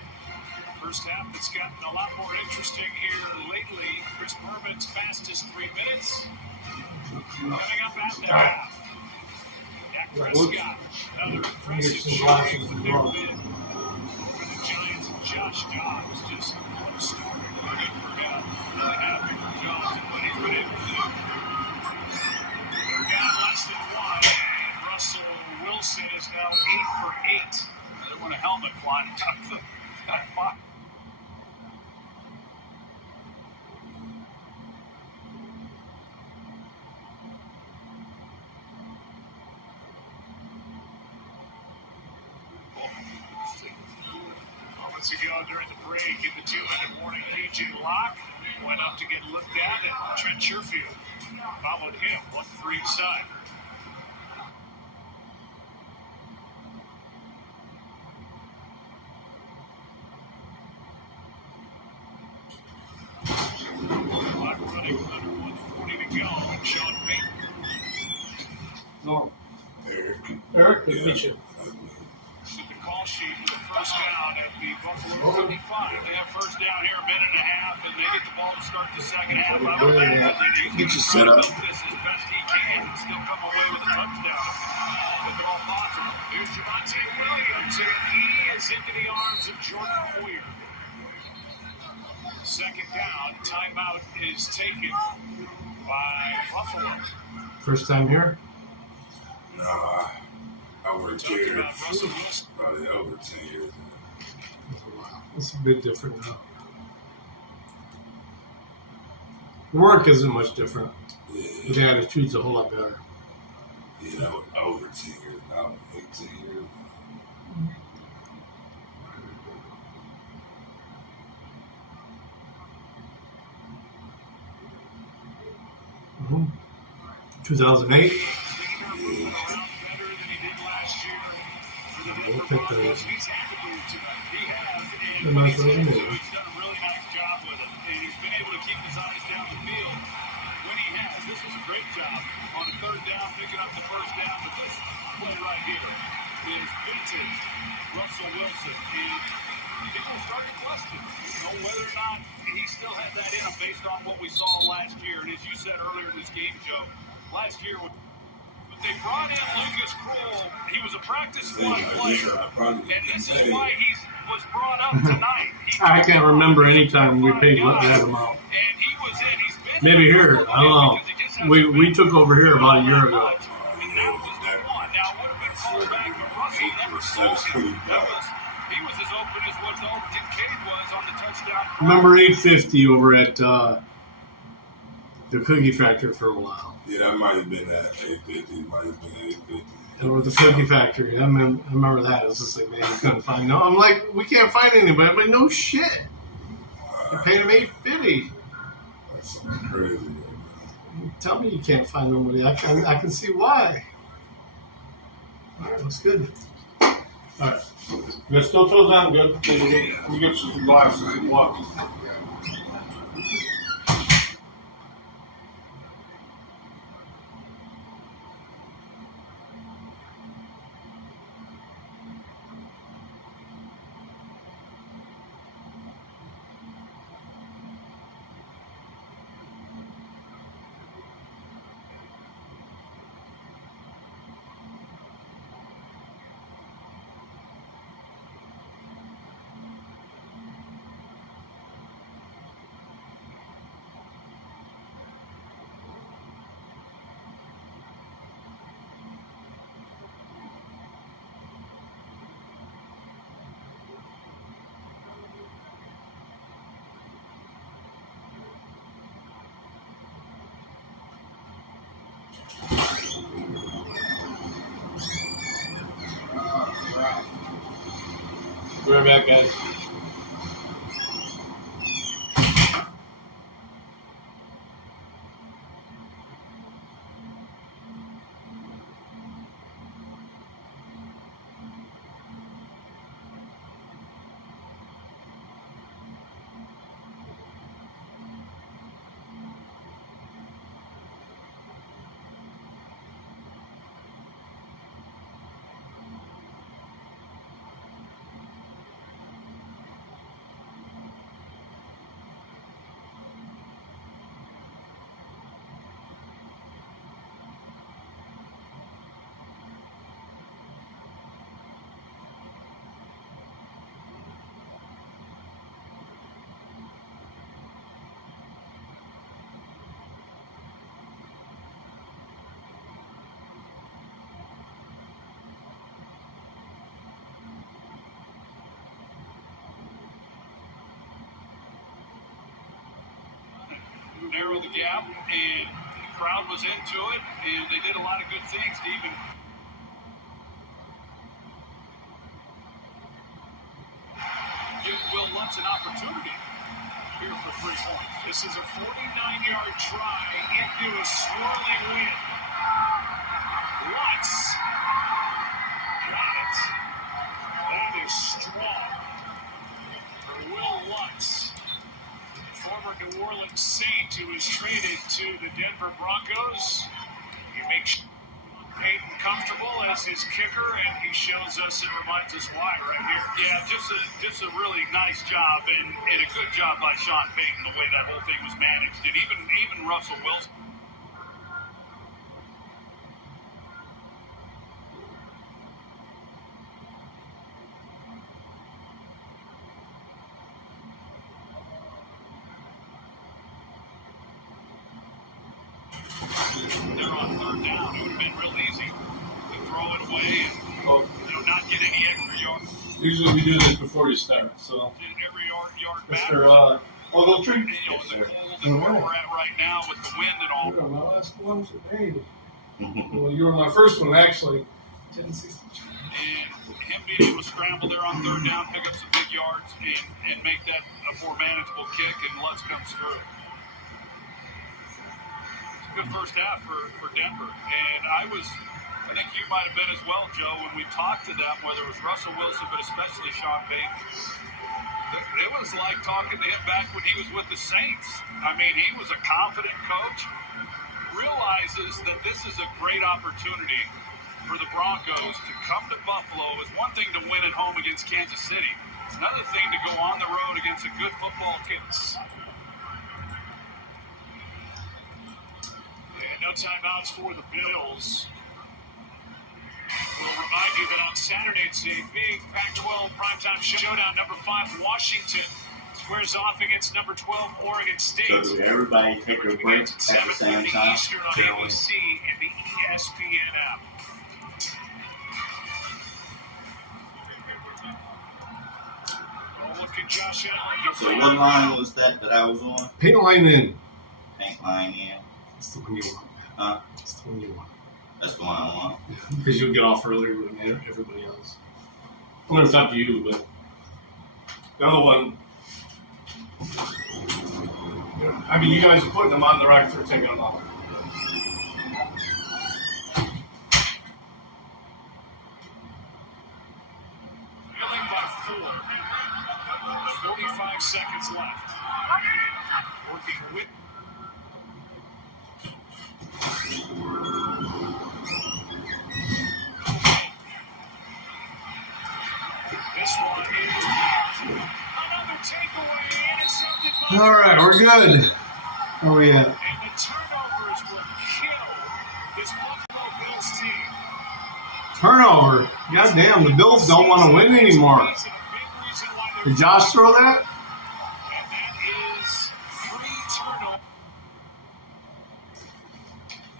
First half that's gotten a lot more interesting here lately. Chris Berman's fastest 3 minutes. Coming up at the half. Dak Prescott, another impressive showing with their win over the Giants and Josh Dobbs. Just what a story. Good for him. Really happy for Josh and what he's been able to do. They're down less than one, and Russell Wilson is now 8 for 8. Another one a helmet flying tuck the box. Moments ago during the break in the 2-minute warning, DJ Locke went up to get looked at, and Trent Sherfield followed him, 1 for each side. Clock running under 1:40 to go, and Sean Payton. No. Eric. Eric, good to meet you. With the call sheet for the first down at the Buffalo 35. They have first down here, a minute and a half, and they get the ball to start the second half. I would imagine that he's going to try to milk this as best he can and still come away with a touchdown. If at all possible. Here's Javonte Williams, and he is into the arms of Jordan Poyer. Second down, timeout is taken by Buffalo. First time here? Nah, I worked Talking here about Russell Wilson. probably over 10 years. Wow. It's a bit different now. Work isn't much different. But the attitude's a whole lot better. Yeah, that was over 10 years now, 18 years. Mm-hmm. 2008. We'll take the nice resume. He's done a really nice job with it, and he's been able to keep his eyes down the field when he has. This is a great job on the third down, picking up the first down. But this play right here is vintage Russell Wilson. And people start to question, whether or not he still has that in him based on what we saw last year. And as you said earlier in this game, Joe, last year when they brought in Lucas Kroll, he was a practice squad player, and this is why he was brought up tonight. I can't remember any time we paid that amount. And he was in. He's been Maybe here. I don't know. We took over here about a year ago. And that was the one. Now, it would have been called back, but Russell never told him. He was as open as what Kincaid was on the touchdown. Remember 850 over at the Cookie Factory for a while. Yeah, that might have been at 850. Might have been 850. And with the Cookie Factory, I remember that. It was just like, man, you couldn't find no. I'm like, we can't find anybody. I'm like, no shit. You paid him $850. That's something crazy. Tell me you can't find nobody. I can see why. All right, that's good. All right. You're still toes down good. Let me get you some glasses and walk. We're back, guys. Narrow the gap, and the crowd was into it, and they did a lot of good things to even give Will Lutz an opportunity here for 3 points. This is a 49-yard try into a swirling wind. Lutz got it. That is strong for Will Lutz, former New Orleans Saint who was traded to the Denver Broncos. He makes Peyton comfortable as his kicker, and he shows us and reminds us why right here. Yeah, just a really nice job and a good job by Sean Payton, the way that whole thing was managed, and even Russell Wilson. They're on 3rd down. It would have been real easy to throw it away and not get any extra yards. Usually we do this before you start, so. Every yard Mr. Although the cold and where we're at right now with the wind and all. You're my last one today. Well, you were my first one, actually. 10-62. And him being able to scramble there on 3rd down, pick up some big yards, and make that a more manageable kick, and Lutz comes through. Good first half for Denver, and I think you might have been as well, Joe, when we talked to them, whether it was Russell Wilson, but especially Sean Payton. It was like talking to him back when he was with the Saints. I mean, he was a confident coach, realizes that this is a great opportunity for the Broncos to come to Buffalo. It's one thing to win at home against Kansas City, another thing to go on the road against a good football team. No timeouts for the Bills. We'll remind you that on Saturday it's a big Pac-12 primetime showdown. Number 5, Washington squares off against number 12, Oregon State. So do everybody take a break at the same time? Eastern on ABC and the ESPN app. Oh, look at Josh Allen. So what line was that I was on? Paint line in. Paint flying in. That's the one you want. Huh? That's the one you want. That's the one I want. Yeah, because you'll get off earlier than everybody else. I mean, it's up to you, but the other one, I mean, you guys are putting them on the rack, they're taking them off. Trailing by 4. 45 seconds left. Working with. This one is another takeaway intercepted by. All right, we're good. Where are we at? And the turnovers will kill this Buffalo Bills team. Turnover. Goddamn, the Bills don't want to win anymore. Did Josh throw that? And that is 3 turnovers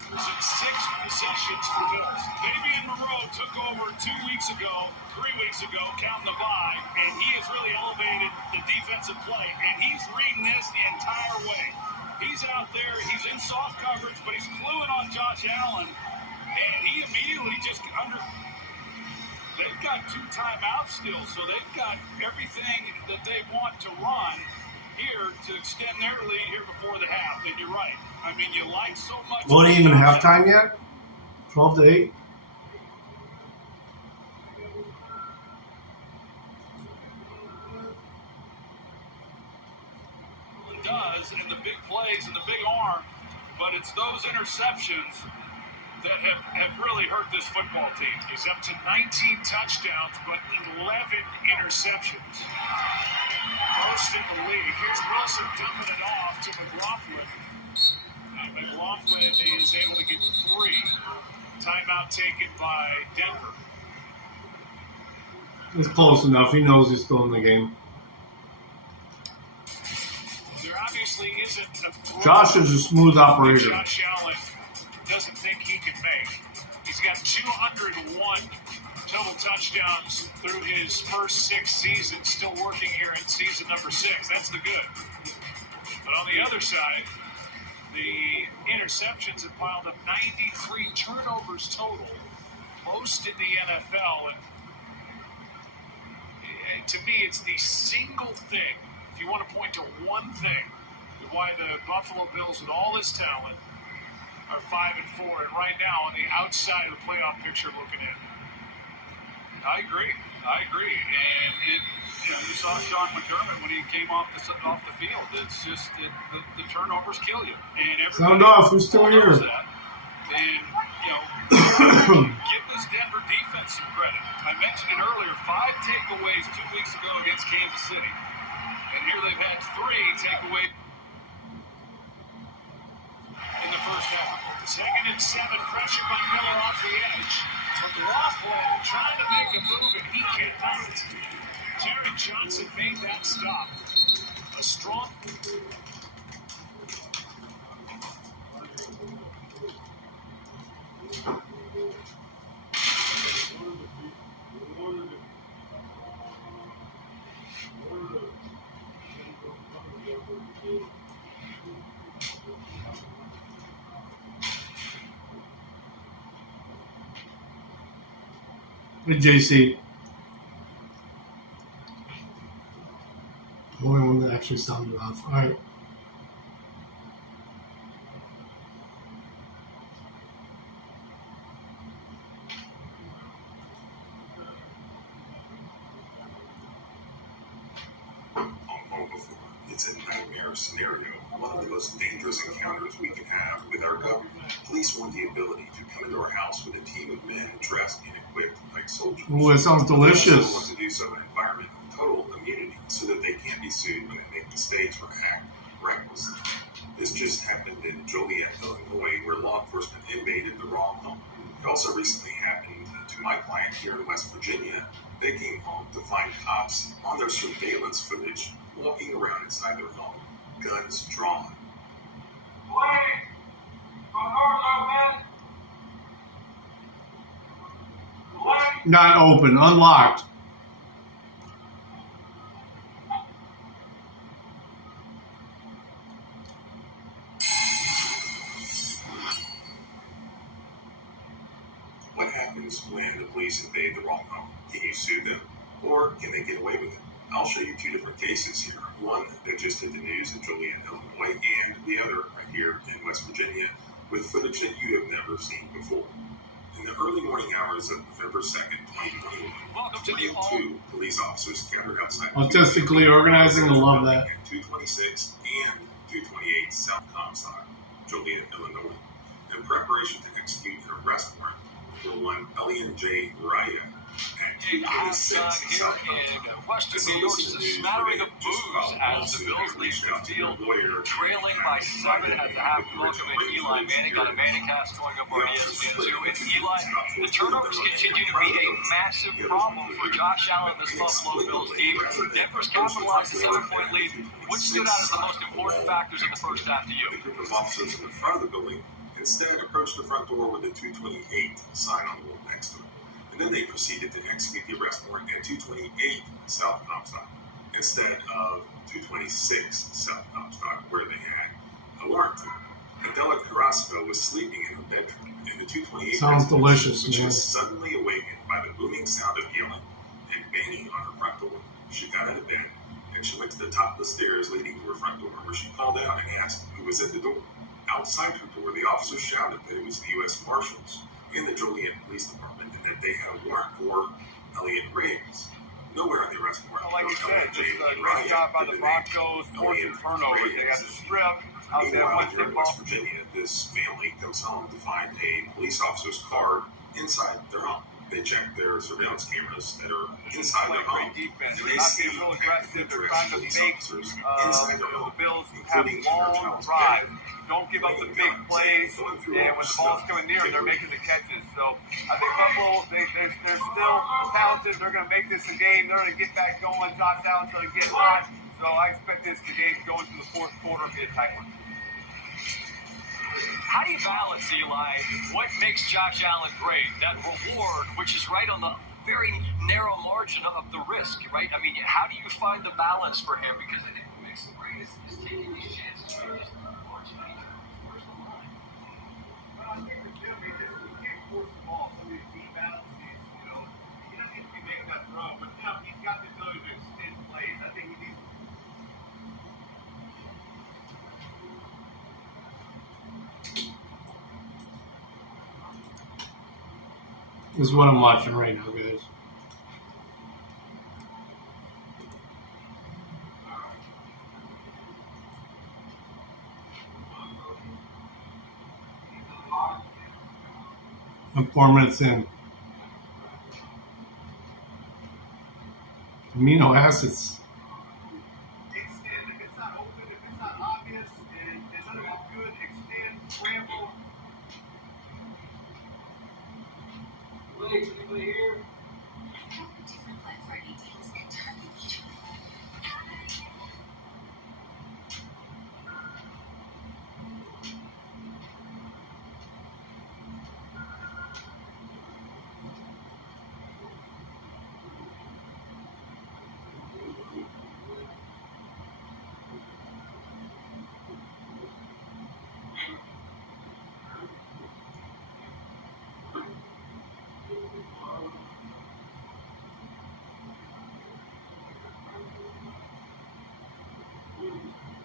in 6 possessions for Bills. Fabian Moreau took over 2 weeks ago, 3 weeks ago, counting the bye, and he has really elevated the defensive play. And he's reading this the entire way. He's out there, he's in soft coverage, but he's cluing on Josh Allen, and he immediately just they've got 2 timeouts still, so they've got everything that they want to run here to extend their lead here before the half. And you're right. I mean, you like so much. Well, it ain't even halftime yet? 12 to 8? Does and the big plays and the big arm, but it's those interceptions that have really hurt this football team. He's up to 19 touchdowns, but 11 interceptions. Most in the league. Here's Wilson dumping it off to McLaughlin. And McLaughlin is able to get 3. Timeout taken by Denver. It's close enough. He knows he's still in the game. There obviously isn't a throw Josh is a smooth operator. Josh Allen doesn't think he can make. He's got 201 total touchdowns through his first 6 seasons, still working here in season number 6. That's the good. But on the other side, the interceptions have piled up 93 turnovers total, most in the NFL. And to me, it's the single thing, if you want to point to one thing, why the Buffalo Bills, with all this talent, are 5-4, and right now on the outside of the playoff picture looking in. I agree. And you saw Sean McDermott when he came off the field. It's just the turnovers kill you. And Sound off. We're still here. That. And give this Denver defense some credit. I mentioned it earlier. 5 takeaways 2 weeks ago against Kansas City, and here they've had 3 takeaways in the first half. 2nd and 7, pressure by Miller off the edge. McLaughlin trying to make a move, and he cannot. Jared Johnson made that stop. A strong. Hey, JC. The only one that actually sounded off. All right. It's a nightmare scenario, one of the most dangerous encounters we can have with our government. Police want the ability to come into our house with a team of men dressed and equipped like soldiers. Ooh, it sounds delicious. They also want to do so in an environment of total immunity so that they can't be sued when they make mistakes or act recklessly. This just happened in Joliet, Illinois, where law enforcement invaded the wrong home. It also recently happened to my client here in West Virginia. They came home to find cops on their surveillance footage walking around inside their home, guns drawn. Not open, unlocked. happens when the police invade the wrong home? Can you sue them, or can they get away with it? I'll show you two different cases here. One that just hit the news in Joliet, Illinois, and the other right here in West Virginia, with footage that you have never seen before. In the early morning hours of November 2nd, 2021, 22 police officers scattered outside Artistically organizing, I love that. At 226 and 228 South Comstock, Joliet, Illinois, in preparation to execute an arrest warrant for one Elian J. Raya at 226 South in Western New York is a smattering of boos as the Bills lead the field, trailing by 7 at the half. Welcome in Eli Manning on a Manning cast going up on ESPN2. And Eli, the turnovers continue to be a massive problem for Josh Allen and this Buffalo Bills team. Denver's capitalized a 7-point lead. What stood out as the most important factors in the first half to you? A group of officers in the front of the building instead approached the front door with a 228 sign on the wall next to it. And then they proceeded to execute the arrest warrant at 228 South Comstock instead of 226 South Comstock, where they had a warrant for. Adela Carrasco was sleeping in her bedroom in the 228 Sounds delicious, when she man. was suddenly awakened by the booming sound of yelling and banging on her front door. She got out of bed and she went to the top of the stairs leading to her front door, where she called out and asked who was at the door. Outside her door, the officer shouted that it was the U.S. Marshals in the Joliet Police Department and that they had a warrant for Elliot Riggs. Nowhere on the arrest warrant. Like you said, just a great job by the Broncos, forcing turnovers. They got the strip out there, one Meanwhile, here in tip-off. West Virginia, this family goes home to find a police officer's card inside their home. They check their surveillance cameras that are inside their home. Great defense. And They're they not see being real aggressive. They're trying to police make officers the inside their home, Bills have including long Charles drives. Garrett. Don't give up the big plays, and when the ball's coming near, they're making the catches. So I think Buffalo, they're still talented. They're going to make this a game. They're going to get back going. Josh Allen's going to get hot. So I expect this game going to the fourth quarter be a tight one. How do you balance, Eli, what makes Josh Allen great? That reward, which is right on the very narrow margin of the risk, right? I mean, how do you find the balance for him? Because I think what makes him great is taking these chances. Unfortunately, personal line. Well, I think with Jimmy, you can't force the ball. So these deep balances, he doesn't need to be making that throw, but now he's got the ability to extend plays. I think he needs. This is what I'm watching right now, guys. I'm 4 minutes in. Amino acids. Extend. If it's not open, if it's not obvious, and none of it's good, extend, scramble. Wait, anybody here? Different Black Friday deals at Target each week.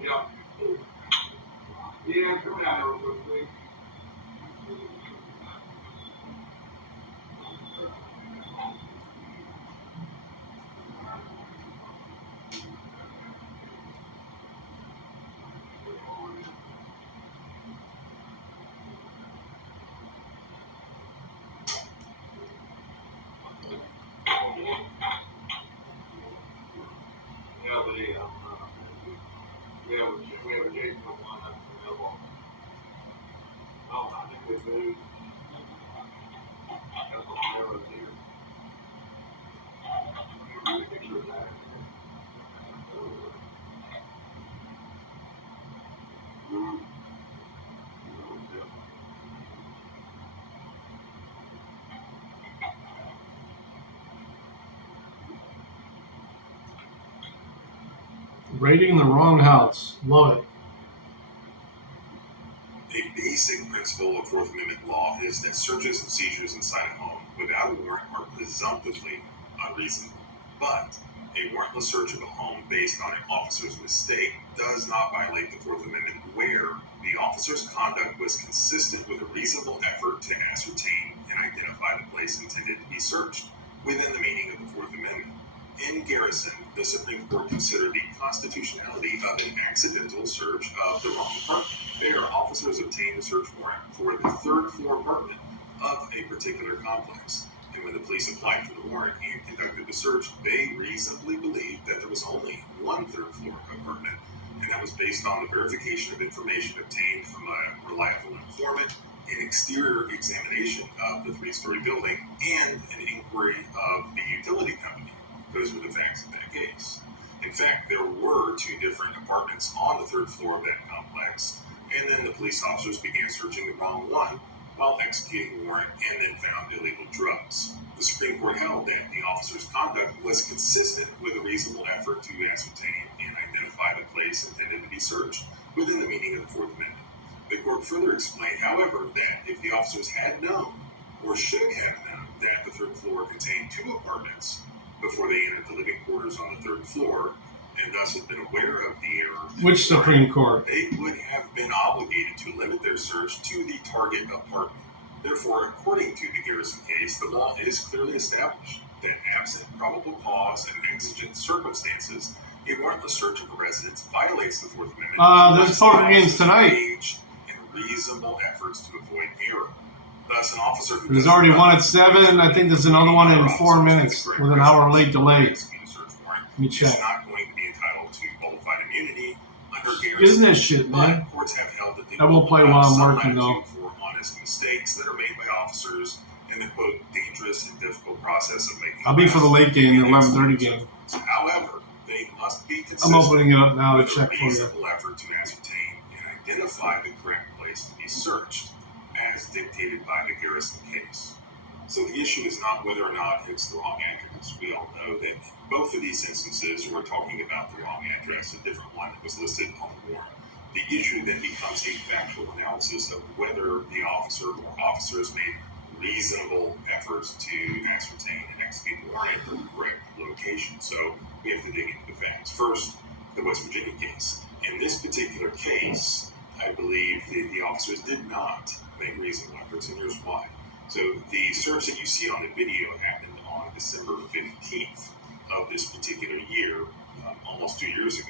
Yeah. Yeah, come down here real quick, please. Yeah, but yeah. We have a Jason one that's available. Oh, I think we moved. That's what the arrow's here. Really picture of that. Raiding the wrong house. Love it. A base basic principle of Fourth Amendment law is that searches and seizures inside a home without a warrant are presumptively unreasonable. But a warrantless search of a home based on an officer's mistake does not violate the Fourth Amendment where the officer's conduct was consistent with a reasonable effort to ascertain and identify the place intended to be searched within the meaning of the Fourth Amendment. In Garrison, the Supreme Court considered the constitutionality of an accidental search of the wrong apartment. There, officers obtained a search warrant for the third-floor apartment of a particular complex. And when the police applied for the warrant and conducted the search, they reasonably believed that there was only one third-floor apartment, and that was based on the verification of information obtained from a reliable informant, an exterior examination of the three-story building, and an inquiry of the utility company. Those were the facts of that case. In fact, there were two different apartments on the third floor of that complex, and then the police officers began searching the wrong one while executing the warrant and then found illegal drugs. The Supreme Court held that the officer's conduct was consistent with a reasonable effort to ascertain and identify the place intended to be searched within the meaning of the Fourth Amendment. The court further explained, however, that if the officers had known or should have known that the third floor contained two apartments before they entered the living quarters on the third floor, and thus had been aware of the error. Which Supreme Court? They would have been obligated to limit their search to the target apartment. Therefore, according to the Garrison case, the law is clearly established that absent probable cause and exigent circumstances, a warrantless search of a residence violates the Fourth Amendment. There's poker games tonight. And reasonable efforts to avoid error. Thus, an officer who There's already one at 7. I think there's another one in 4 minutes with an hour late delay. Let me check. Not going to be entitled to qualified immunity under Garrison. Isn't this shit, man? Courts have held that I will play while I'm working, though. For honest mistakes that are made by officers in the quote dangerous and difficult process of making. I'll be for the late game, the 11:30 game. However, they must be consistent. I'm opening it up now to with check a for you. reasonable effort to ascertain and identify the correct place to be searched, as dictated by the Garrison case. So the issue is not whether or not it's the wrong address. We all know that both of these instances we're talking about the wrong address, a different one that was listed on the warrant. The issue then becomes a factual analysis of whether the officer or officers made reasonable efforts to ascertain and execute the warrant at the correct location. So we have to dig into the facts. First, the West Virginia case. In this particular case, I believe the officers did not make reasonable efforts, and here's why. So the search that you see on the video happened on December 15th of this particular year, almost 2 years ago.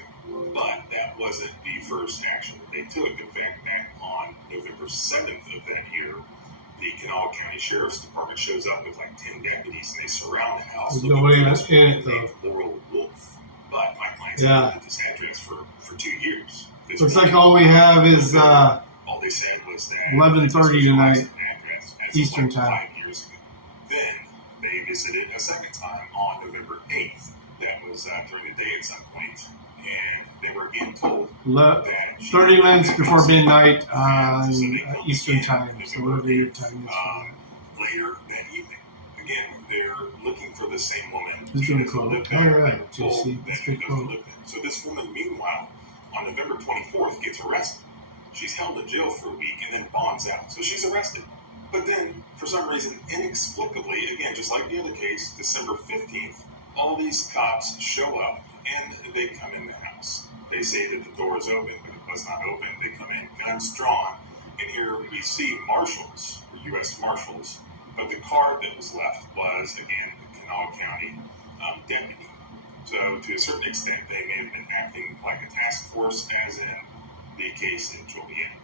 But that wasn't the first action that they took. In fact, back on November 7th of that year, the Kanawha County Sheriff's Department shows up with like 10 deputies, and they surround the house. There's nobody in it, though. Laurel Wolf. But my client's Yeah. had this address for 2 years. Looks like all we have is all they said was that 11:30 tonight, address as Eastern of, like, time. 5 years ago. Then they visited a second time on November 8th. That was during the day at some point, and they were again told that 30 minutes before midnight So they come Eastern again time. So whatever your time is for that. later that evening. Again, they're looking for the same woman. That's She good doesn't quote. live All there. right, They're told JC. that That's she good doesn't quote. live there. So this woman, meanwhile, on November 24th, gets arrested. She's held in jail for a week and then bonds out. So she's arrested. But then, for some reason, inexplicably, again, just like the other case, December 15th, all these cops show up and they come in the house. They say that the door is open, but it was not open. They come in, guns drawn, and here we see marshals, or U.S. Marshals, but the card that was left was, again, the Kanawha County deputy. So, to a certain extent, they may have been acting like a task force, as in the case in Joliet.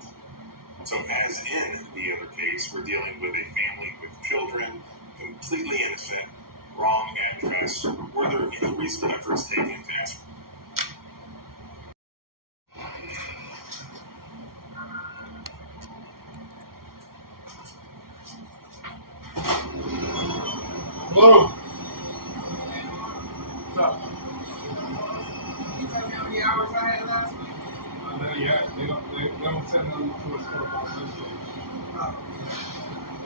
So, as in the other case, we're dealing with a family with children, completely innocent, wrong address. Were there any reasonable efforts taken to ask? Hello. You tell me how many hours I had last week? Yeah, they don't send them to us for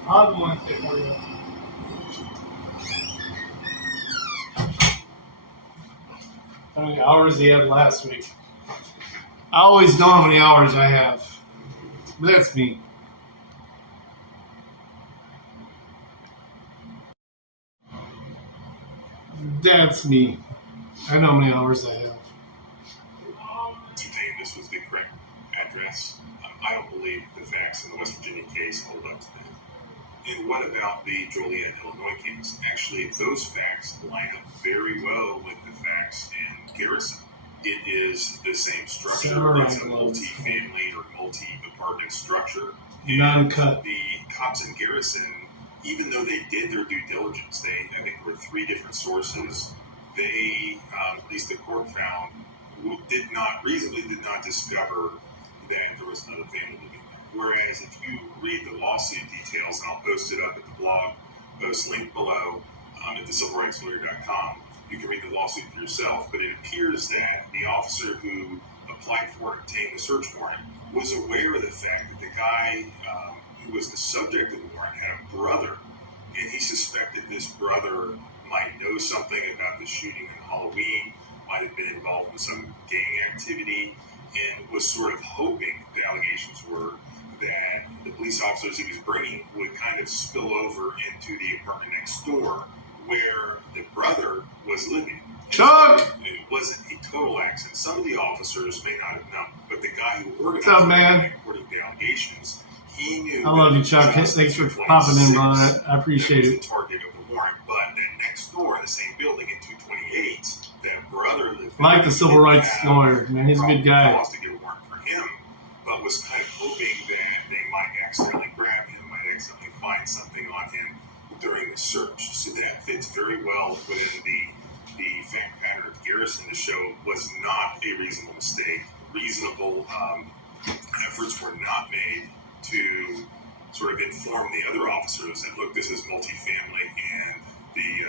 I'll go and get for you. How many hours he had last week? I always know how many hours I have. But that's me. That's me. I know how many hours I have. Today, this was the correct address. I don't believe the facts in the West Virginia case hold up to that. And what about the Joliet, Illinois case? Actually, those facts line up very well with the facts in Garrison. It is the same structure. It's a multi-family or multi-apartment structure. Non-cut. The cops in Garrison, even though they did their due diligence, I think there were 3 different sources. They, at least the court found, reasonably did not discover that there was another family living there. Whereas if you read the lawsuit details, and I'll post it up at the blog post link below at thecivilrightslawyer.com, you can read the lawsuit for yourself, but it appears that the officer who applied for and obtained the search warrant was aware of the fact that the guy who was the subject of the warrant had a brother, and he suspected this brother might know something about the shooting on Halloween, might have been involved in some gang activity, and was sort of hoping, the allegations were, that the police officers he was bringing would kind of spill over into the apartment next door where the brother was living. Chuck! So it wasn't a total accident. Some of the officers may not have known, but the guy who organized What's up, man? according to the allegations, he knew. I love you, Chuck. Thanks for popping in, brother. I appreciate it. The target of the warrant, but then next door in the same building in 228, that brother lived. Like the civil rights lawyer, man. He's a good guy. To get a warrant for him, but was kind of hoping that they might accidentally grab him, might accidentally find something on him during the search. So that fits very well within the fact pattern of Garrison to show was not a reasonable mistake. Reasonable efforts were not made to sort of inform the other officers that, look, this is multifamily and the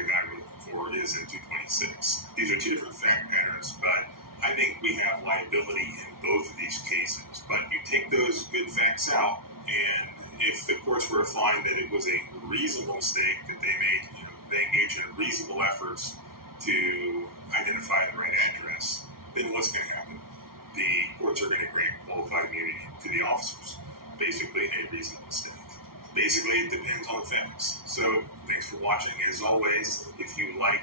guy we're looking for is in 226. These are 2 different fact patterns, but I think we have liability in both of these cases. But you take those good facts out, and if the courts were to find that it was a reasonable mistake that they made, they engaged in reasonable efforts to identify the right address, then what's going to happen? The courts are going to grant qualified immunity to the officers. Basically, a reasonable mistake. Basically, it depends on the facts. So, thanks for watching. As always, if you like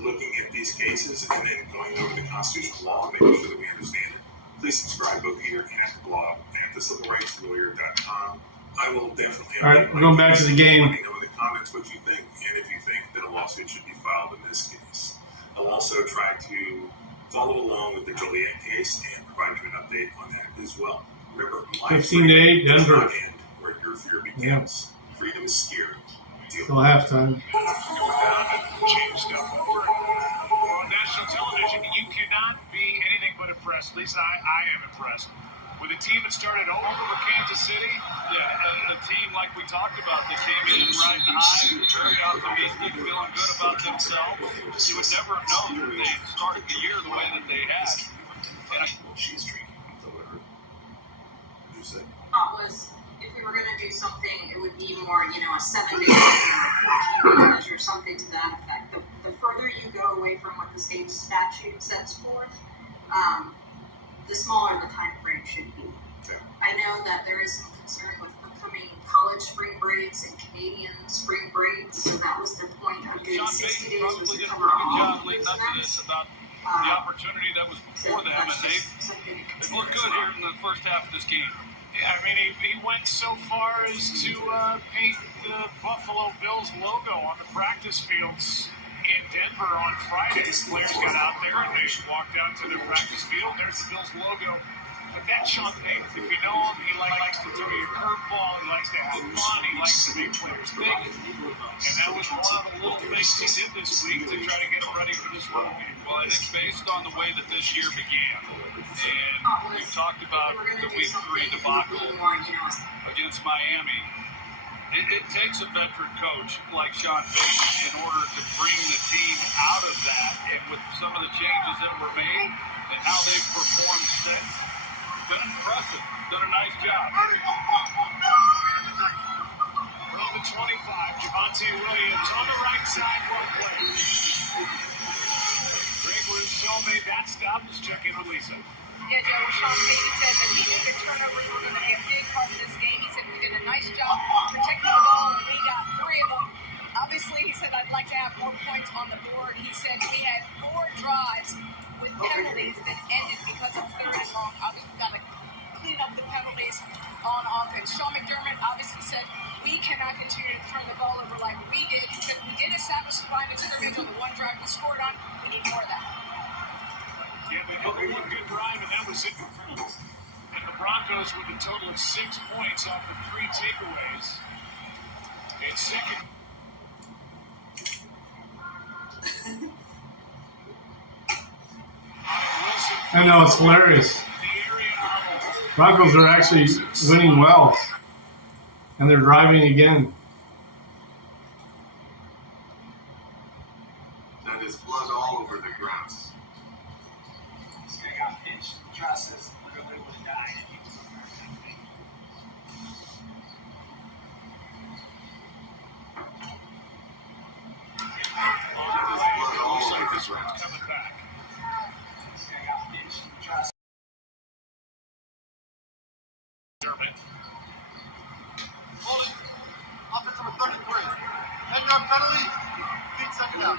looking at these cases and then going over the constitutional law and making sure that we understand it, please subscribe both here and at the blog at thecivilrightslawyer.com. I will definitely. All right, we're going back to the game. Let me know in the comments what you think, and if you think that a lawsuit should be filed in this case. I'll also try to follow along with the Joliet case and provide you an update on that as well. Remember, 15-8, Denver. Where your fear begins. Freedom is scary. Still halftime. Change stuff over on national television. You cannot be anything but impressed. At least I am impressed with a team that started over Kansas City. Yeah, a team like we talked about that came in riding high, very optimistic, feeling good about themselves. You would never have known that they started the year the way that they had. And she's drinking the liquor. Thought was, if we were going to do something, it would be more, a 7-day measure, something to that effect. The further you go away from what the state statute sets forth, the smaller the time frame should be. Yeah. I know that there is some concern with upcoming college spring breaks and Canadian spring breaks, so that was the point of doing Sean 60 Payton days was probably to did a cover pretty good all job of leading those up to events. this about the opportunity that was before them, and they've looked good here in the first half of this game. Yeah, I mean, he went so far as to paint the Buffalo Bills logo on the practice fields in Denver on Friday. The players got out there and they walked out to their practice field. There's the Bills logo. But that's Sean Payton. If you know him, he likes to throw you a curveball. He likes to have fun. He likes to make players think. And that was one of the little things he did this week to try to get ready for this road game. Well, I think based on the way that this year began, and we talked about the Week 3 debacle against Miami, it takes a veteran coach like Sean Payton in order to bring the team out of that. And with some of the changes that were made and how they've performed since, been impressive. Done a nice job. We're on the 25. Javonte Williams on the right side. Well played. Greg Rousseau made that stop. Let's check in with Lisa. Yeah, Joe, Sean Payton said that he knew that turnovers were going to be a big part of this game. He said we did a nice job protecting the ball, and we got 3 of them. Obviously, he said I'd like to have more points on Broncos with a total of 6 points off the 3 takeaways. It's second. I know, it's hilarious. Broncos are actually winning well, and they're driving again. That is blood all over the ground. This guy got pinched. Josh says literally would have died. Looks like this one's coming back. This guy got pinched. Josh. Dermott. Holding. Offense number 33. 10-yard penalty. Feet second out.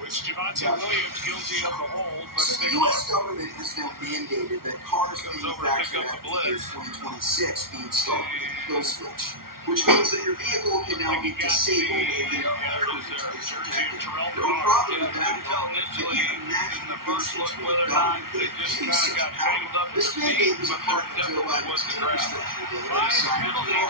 Which Javonte Williams guilty of the hold, but So the still U.S. government has now mandated that cars manufactured after the year 2026 be installed with a kill switch, which means that your vehicle can now be disabled if an No problem with that. But even imagine the instance where the government could use such power. This mandate was a part of Joe Biden's infrastructure bill that he signed into law.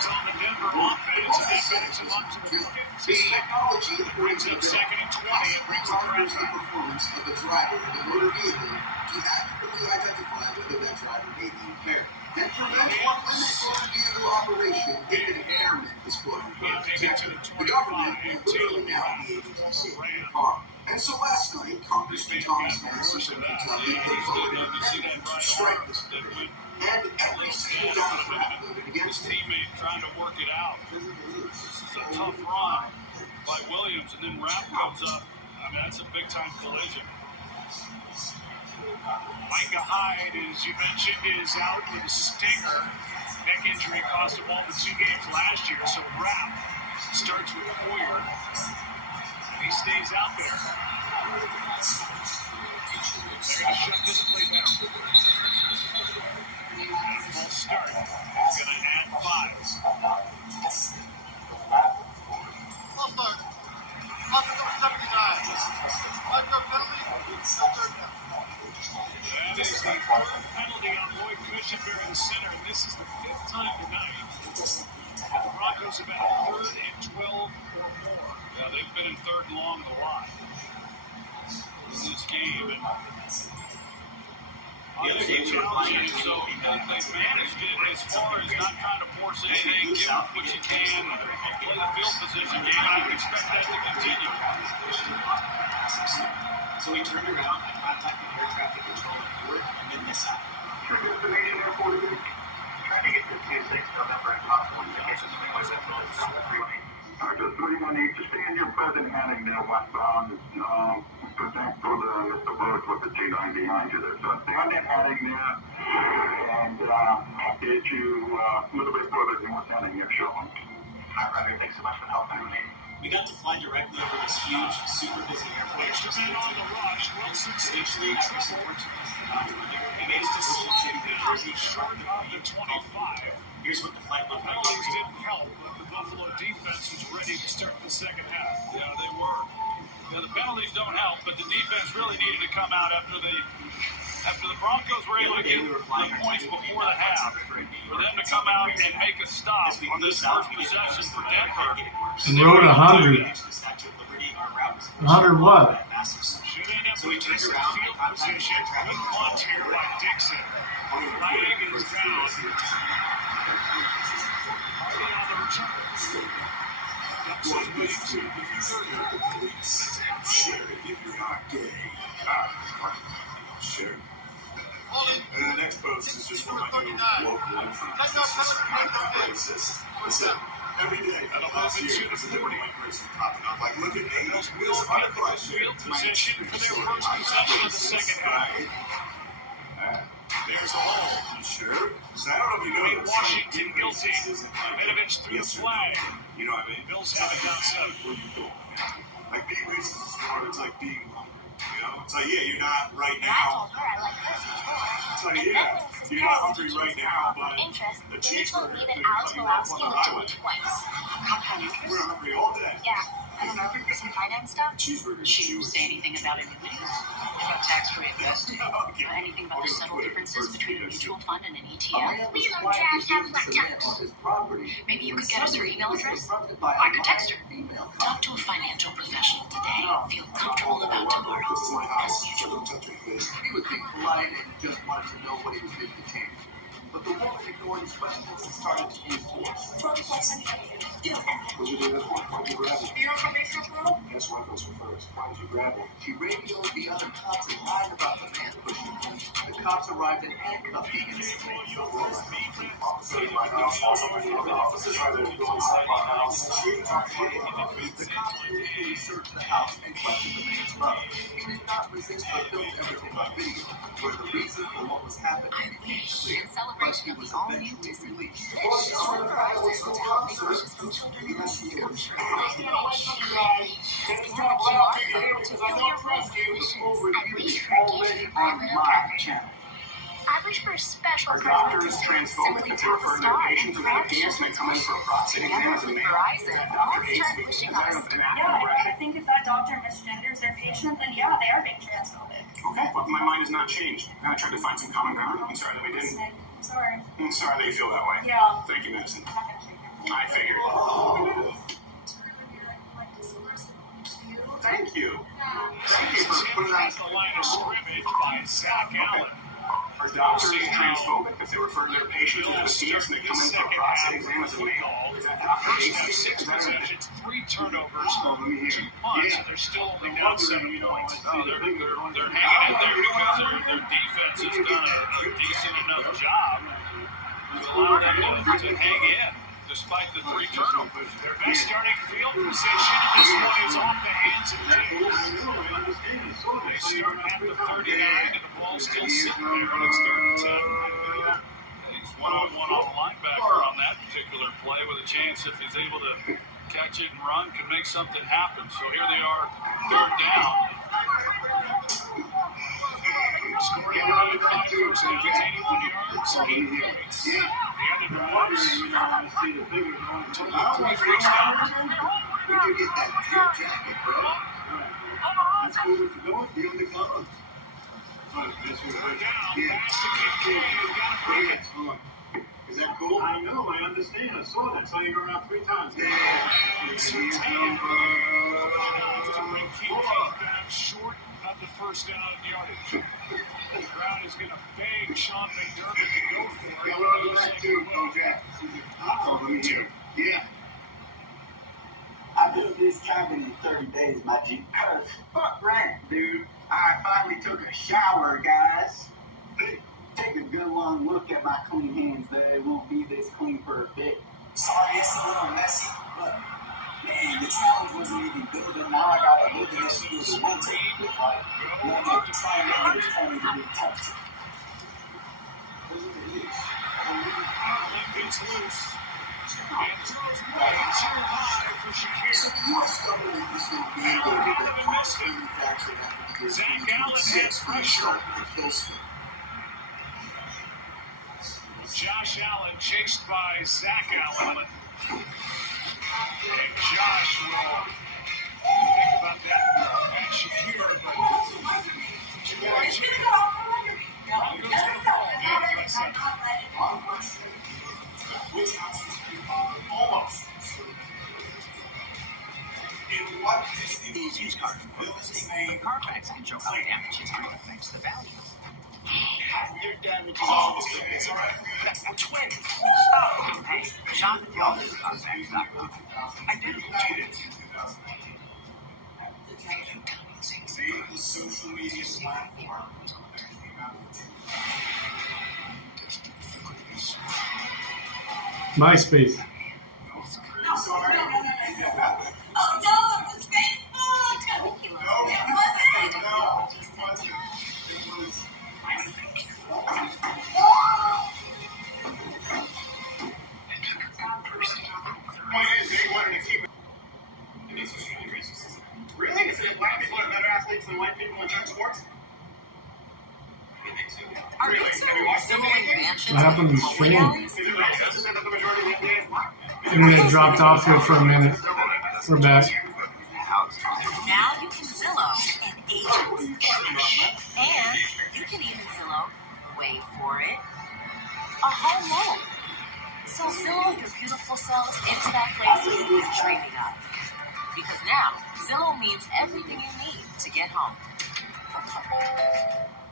This technology, according to the bill, possibly monitors the performance of the driver of the motor vehicle to accurately identify whether that driver may be impaired and prevent or limit motor vehicle operation if an impairment is quote-unquote detected. The government will literally now be able to disable your car. And so last night, Congressman Thomas Massey from Kentucky put forward an amendment to strike this provision, and every single Democrat voted against it. Teammate trying to work it out. This is a tough run by Williams, and then Rapp comes up. I mean, that's a big-time collision. Micah Hyde, as you mentioned, is out with a stinger. Neck injury cost him all the 2 games last year, so Rapp starts with Hoyer. He stays out there. They're going to shut this play down. Full start. Going to add 5. That is the 3rd penalty on Lloyd Cushenberry in the center, and this is the 5th time tonight. The Broncos have been 3rd and 12 or more. Yeah, they've been in 3rd and long a lot in this game. And obviously challenging, so they've managed it as far as not trying to force anything, give what you can, play the field position game, and I would expect that to continue. So he turned around and contacted air traffic control in Newark and then this out. Destination airport again. Trying to get to 26 November and possible indications from West Africa. Just 318 to stay in your present heading there westbound. Protect for the Mr. Road with the G9 behind you there. So stay on that heading there and get you a little bit further north heading if shown. Hi, Roger. Thanks so much for helping me. We got to fly directly over this huge, super busy airport. Extra man on the rush. Wilson sneaks Actually, through Tracy trouble. Portugal. He needs to slide down. He's short of the 25. Here's what the flight looked like. Penalties didn't help, but the Buffalo defense was ready to start the second half. Yeah, they were. Yeah, the penalties don't help, but the defense really needed to come out after the Broncos were able to get the points before the half. For them to come out and make a stop on this first possession for Denver. And rode 100. 100 what? Should end up with a decent field position. Good punt here by Dixon. Flag is down. Hardy on the return. Ducks moving to the 30. Share it if you're not gay. Sure. And the next post is just from my new local influencers. Listen, every day last year, there's a different white person popping up. Like, look at age, wheels, underclass, field position for their first possession of the second half. There's a hole. You sure? So I don't know if you know this. Washington guilty. Minovich threw the flag. You know what I mean? Bills have it down 7. Like being racist is more, it's like being hungry. You know? It's like, yeah, you're not right I now. told her I like this before. It's like, And yeah. Evans is You're not hungry right now, but interest, the then they told cheeseburger me that could Alex cut you off Malowski on the would do highway. it twice. We're hungry all day. Yeah, I don't know. Some finance stuff? Cheeseburger. She didn't say anything about annuities, about tax-free investing, or anything about the subtle differences between a mutual fund and an ETF. We love Jack have laptops. Maybe you could get us her email address? I could text her. Talk to a financial professional today. Feel comfortable about tomorrow. Mass Mutual. He was being polite and just wanted to know what he was being detained. But the woman ignored his questions and started to use force. What you do this for? Why'd you grab it? You don't have baseball ball? Yes, rifles are first. Why'd you grab it? She radioed the other cops and lied about the man pushing him. The cops arrived and handcuffed the innocent man. Officers in my house. Officers are there to go inside my house. The cops immediately searched the house and questioned the man's brother. He did not resist but filmed everything on video, where the reason for what was happening became clear. But he was eventually released. I wish for a special Our doctor is transphobic if they refer their patients with ideas and they come in for a prostate exam as a male. Doctor hates me. Is that an act of aggression? I think if that doctor misgenders their patient, then yeah, they are being transphobic. Okay, but my mind has not changed. I tried to find some common ground. I'm sorry that we didn't. I'm sorry. I'm sorry that you feel that way. Yeah. Thank you, medicine. I'm not gonna shake your I figured. Thank you. Thank you for putting on the line of scrimmage by Zach Allen. Our doctor is transphobic if they refer to their patients as ideas and they come in for a prostate exam as a male. Is that doctor First hates me? six Is that an possessions, 3 turnovers, let me hear. 2 punts, and they're still only down 7 points. Oh, they're hanging in there because their defense has done a decent enough job to allow them to hang in despite the 3 turnovers. Their best starting field position, and this one is off the hands of Diggs. They start at the 39, and the ball's still sitting there, and it's 3rd and 10. He's one-on-one on the linebacker on that particular play with a chance, if he's able to catch it and run, can make something happen. So here they are, 3rd down. Scoring early, 5 first downs, 81 yards, 8 points. The other drives to 3 first downs. Where'd you get that pure jacket, bro? That's cool with the door, be on the club. Is that cool? I know, I understand. I saw that. I saw you go around 3 times. Short of the first down yardage. Brown is going to beg Sean McDermott to go for it. I love that too, Jack. Let me hear. Yeah. I built this cabin in 30 days, my G. Cause fuck rent, dude. I finally took a shower, guys. Take a good long look at my clean hands. They won't be this clean for a bit. Sorry, it's a little messy, but man, the challenge wasn't even built, and now I gotta look at this through the winter. Like, one to try and make it only to be tough. Gets loose. And throws way too high for Shakir. So you are struggling with this little game where you get cross manufactured after the Zach Allen has pressure. Josh Allen chased by Zach Allen. And Josh will think about that at Shakir, but These used cars Carfax can show how damages rate affects the value. Your damage is always twins. Stop. Hey, shop at y'allcarfax.com. Identical The social media platform. MySpace. Oh no, it was Facebook! It wasn't! Really? Is it black people are better athletes than white people in sports? Really? Have you watched them? What happened to the stream? Realities? Internet dropped off here for a minute. We're back. Now you can Zillow an agent. And you can even Zillow, wait for it, a home loan. So Zillow your beautiful selves into that place you've been dreaming of. Because now, Zillow means everything you need to get home.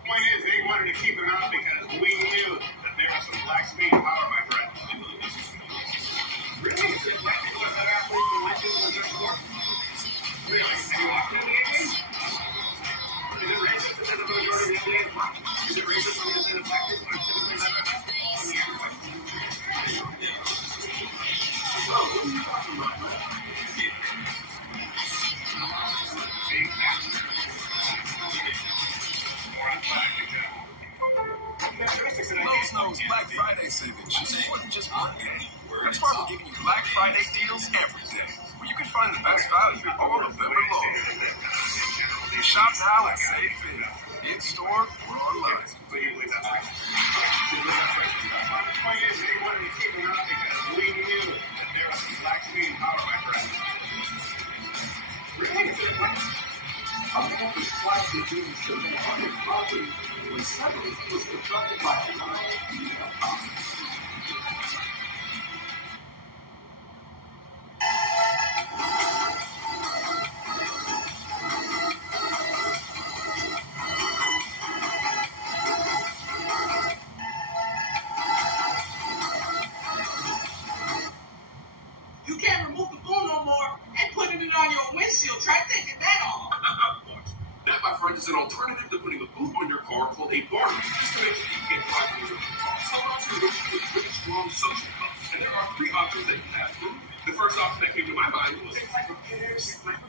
Point is, they wanted to keep it on because we knew that there was some black speed power, my friend. Really? Is it black people that are athletes and white people in their sport? Really? Have you watched the NBA games? Is it racist to say that the majority of the NBA is black? Is it racist for me to say that black people are typically better? What are you talking about, man? Lowe's knows Black Friday savings is more than just one day. That's why we're giving you Black Friday deals every day, where you can find the best value all November long. Shop now and save big, in store or online. So you believe that's right? The point is, they wanted to keep it on because we knew that there was some black speed power, my friend. Really? America's flagship being shown on public property when suddenly he was confronted by a lion eating a pop. You can't remove the phone no more and putting it on your windshield. Try taking that off. That, my friend, is an alternative to putting a boot on your car called a bar. Just to make sure you can't drive when you're in the car. Some options are with really strong suction cups, and there are 3 options that you have to. The first option that came to my mind was which are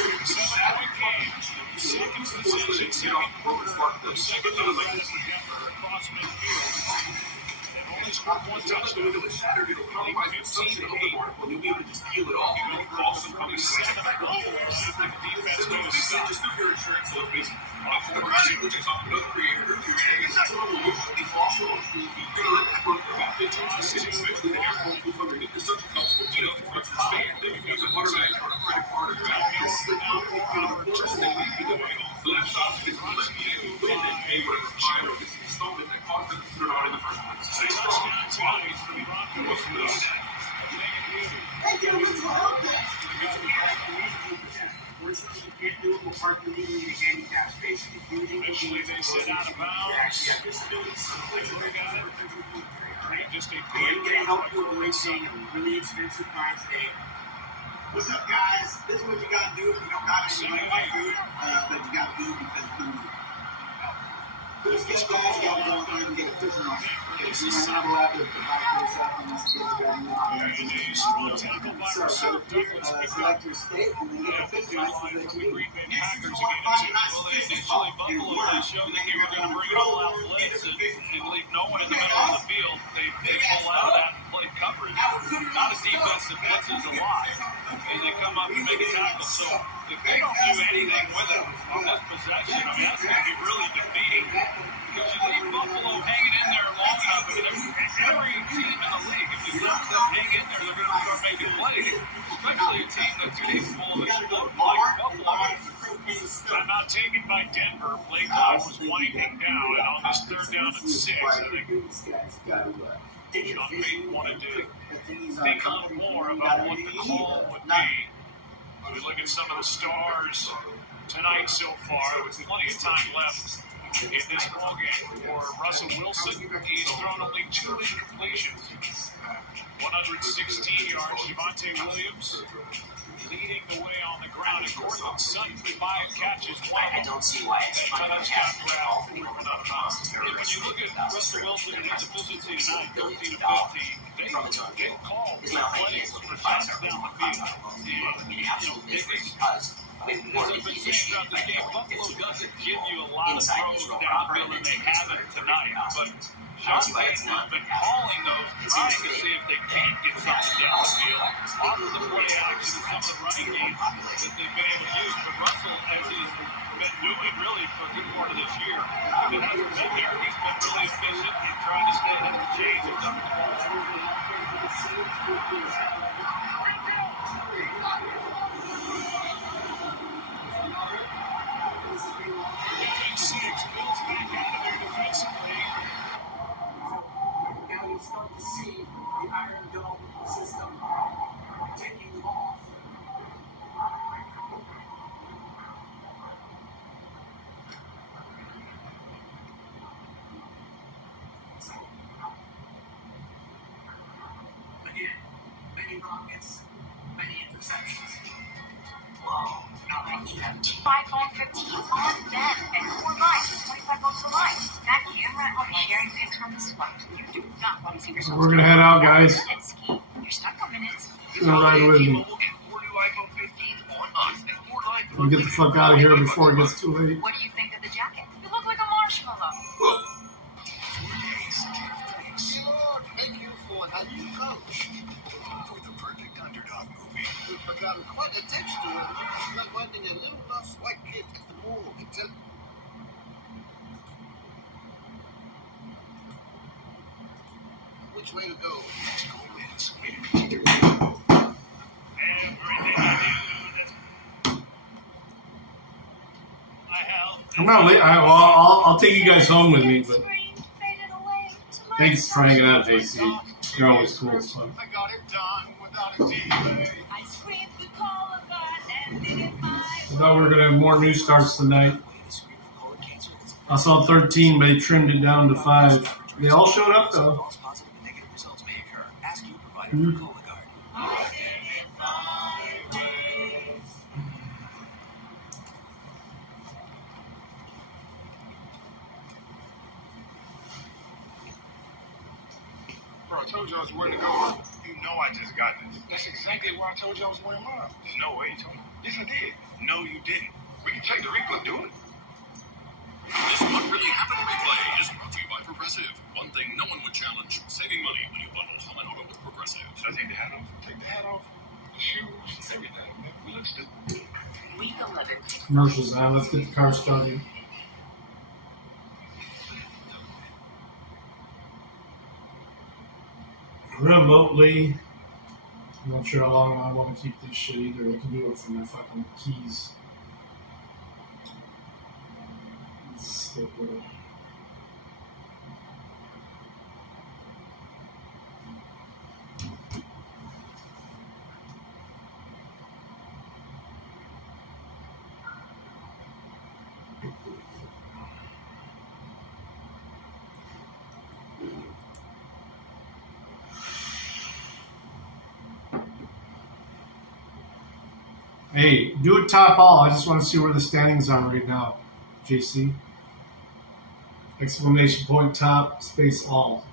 going to be Second game, second possession, second quarter, second across midfield. They've only scored 1 touchdown. It'll shatter, it'll compromise the suction of the particle, you'll be able to just peel it off and it'll cause some coming Defense goes just do your insurance, so it's basically the project, which I talked to another creator earlier today, is someone will usually foster on food. You're going to let that work for about 15 to 6 minutes, the air moves underneath the suction cups will heat up and expand. Then you use a butter-knife or a credit card or your app. The last option is to let you win and pay whatever fine or installment that caused them to put it on in the first place. Say strong. Hey, get a mental health test. Unfortunately, you can't do it with parking legally in a handicap space. Eventually, they sit out of bounds. Just a They're going to help you avoid seeing a really expensive crime state. What's up, guys? This is what you gotta do if you don't got any money for food, but you got food because of food. First get guys, you gotta go on and get a prison on. If you're not allowed to provide for yourself unless you get the government. So here, select your state and then get a fishing license that you need. Packers again. Well, initially, Buffalo showed that they were going to bring it all out blitz and leave no one in the middle of the field. They pull out of that and play coverage. Not a defensive blitz is a lot. And they come up and make a tackle. So if they don't do anything with it on this possession, I mean, that's going to be really defeating. Because you leave Buffalo hanging in there long enough. I mean, every team in the league, if you let them hang in there, they're going to start making plays. Especially a team that's capable of exploding like Buffalo. Timeout taken by Denver. Play clock was winding down, and on this 3rd down and 6, I think Sean Payton wanted to think a little more about what the call would be. We look at some of the stars tonight so far, with plenty of time left in this ball game for Russell Wilson. He's thrown only 2 incompletions, 116 yards. Javonte Williams leading the way on the ground. And Cortland Sutton, 5 catches, 1. I don't see why it's touchdown grab before he went out of bounds. When you look at Russell Wilson and his efficiency tonight, 13 to 15, they call plays for shots down the field. And, As I've been saying throughout this game, Buffalo doesn't give you a lot of throws down the field, and they haven't tonight. But Sean Payton has been calling those, trying to see if they can't get something down the field off of the play action and some of the running games that they've been able to use. But Russell, as he's been doing really for a good part of this year, if it hasn't been there, he's been really efficient in trying to stay ahead of the chains and dump the ball. Bills back out of there defensively. Now you start to see the Iron Dome system taking off. Again, many rockets, many interceptions. Wow, not much damage. 5 on 15 on them and 4 lives with 25 votes for life. That camera on sharing pics from the spot. You do not want to see yourself. We're gonna head out, guys. You're stuck for minutes. Gonna ride with me. We'll get the fuck out of here before it gets too late. What do you think of the jacket? You look like a marshmallow. Thank you for a new coach. For the perfect underdog movie. We've begun quite a texture, like finding a little lost white kid at the mall. Which way to go? I'm not late. I'll take you guys home with me, but thanks for hanging out, JC. You're always cool as fuck. I got it done without a delay. I thought we were gonna have more new starts tonight. I saw 13, but they trimmed it down to 5. They all showed up though. Bro, I told you I was wearing to go. You know I just got this. That's exactly why I told you I was wearing mine. There's no way you told me. Yes, I did. No, you didn't. We can check the replay. Do it. This What Really Happened replay is brought to you by Progressive. One thing no one would challenge, saving money when you bundle home and auto with Progressive. Should I take the hat off? Take the hat off, the shoes, everything. Man. We look stupid. Week 11. Commercials on. Let's get the car started. Remotely. I'm not sure how long I want to keep this shit either. I can do it from my fucking keys. Let's stick with it. Hey, do it top all. I just want to see where the standings are right now, JC. Exclamation point top, space all.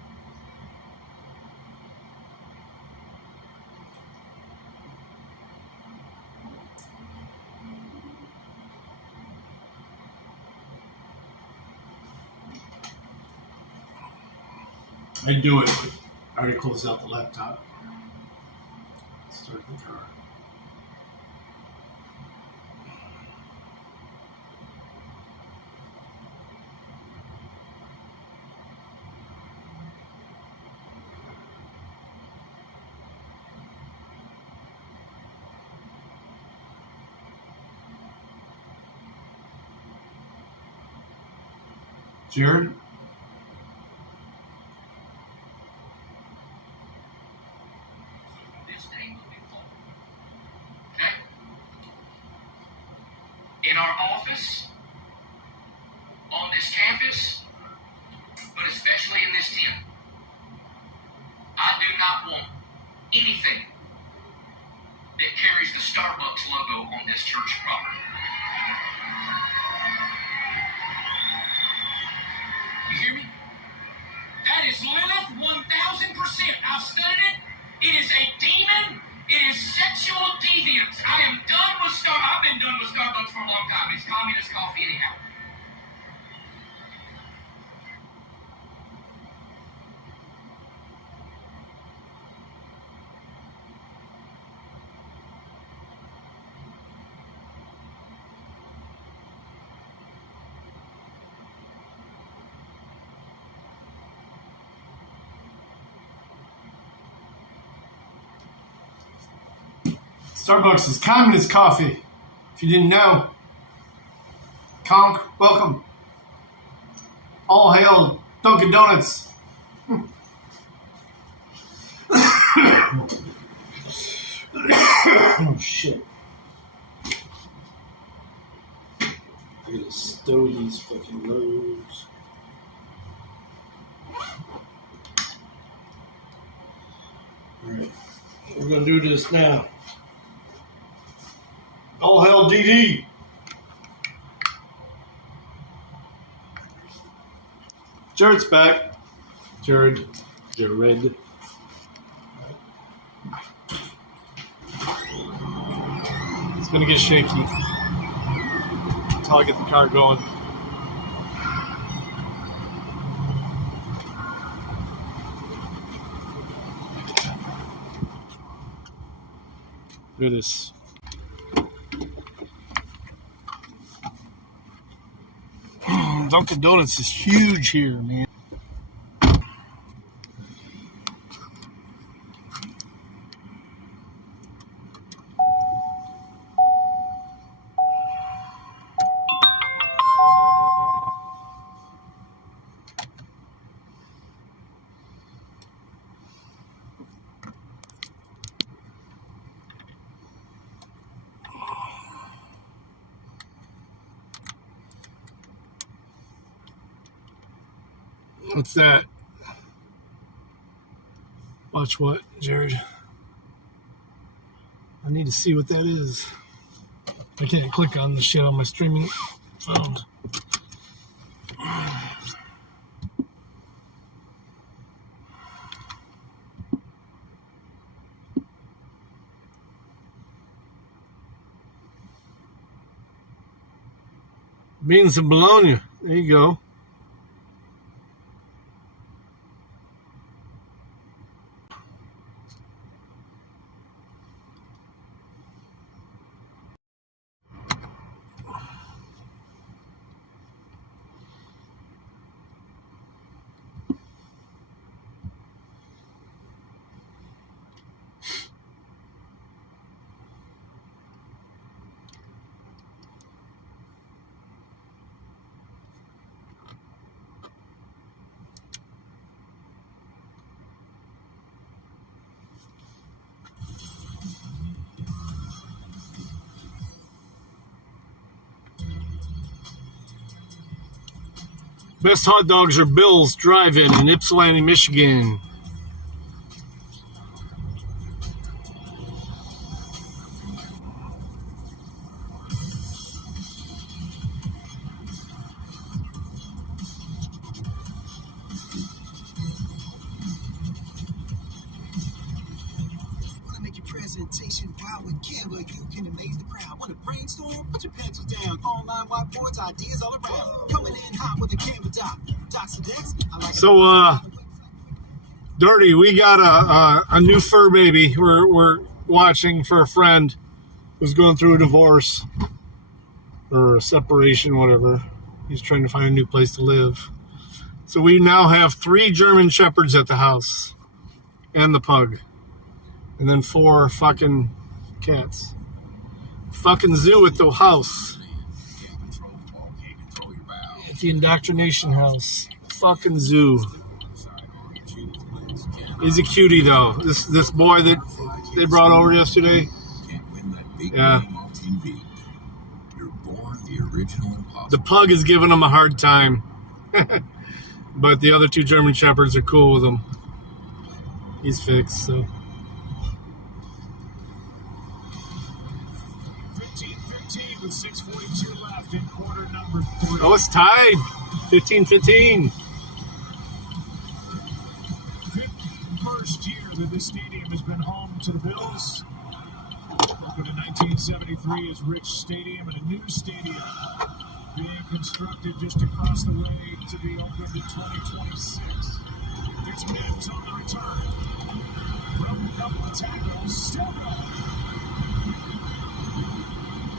I do it, but I already closed out the laptop. Start the car. Jared? This day moving forward. Okay? In our office, on this campus, but especially in this tent, I do not want anything that carries the Starbucks logo on this church property. You hear me? That is Lilith 1,000%. I've studied it. It is a demon. It is sexual deviance. I am done with I've been done with Starbucks Starbucks is Communist Coffee. If you didn't know. Conk, welcome. All hail Dunkin' Donuts. Oh, shit. I gotta stow these fucking loads. Alright, we're gonna do this now. All hail DD. Jared's back. Jared. It's gonna get shaky until I get the car going. Look at this. Dunkin' Donuts is huge here, man. What's that? Watch what, Jared? I need to see what that is. I can't click on the shit on my streaming phone. Beans and bologna. There you go. Best hot dogs are Bill's Drive-In in Ypsilanti, Michigan. Presentation wow with Canva, you can amaze the crowd. Want to brainstorm? Put your pencils down. Online whiteboards, ideas all around. Coming in hot with a Canva doc. Docs and decks. I like So, Dirty, we got a new fur baby. We're watching for a friend who's going through a divorce or a separation, whatever. He's trying to find a new place to live. So we now have 3 German Shepherds at the house and the pug. And then 4 fucking cats. Fucking zoo at the house. At the inDOCtriNATION house. Fucking zoo. He's a cutie though. This boy that they brought over yesterday. Yeah. The pug is giving him a hard time. But the other 2 German Shepherds are cool with him. He's fixed, so. 15-15 with 6:42 left in quarter number 3. Oh, it's tied. 15-15. First year that this stadium has been home to the Bills. Welcome to 1973 as Rich Stadium, and a new stadium being constructed just across the way to be opened in 2026. It's Mims on the return. Broken a couple of tackles, still going.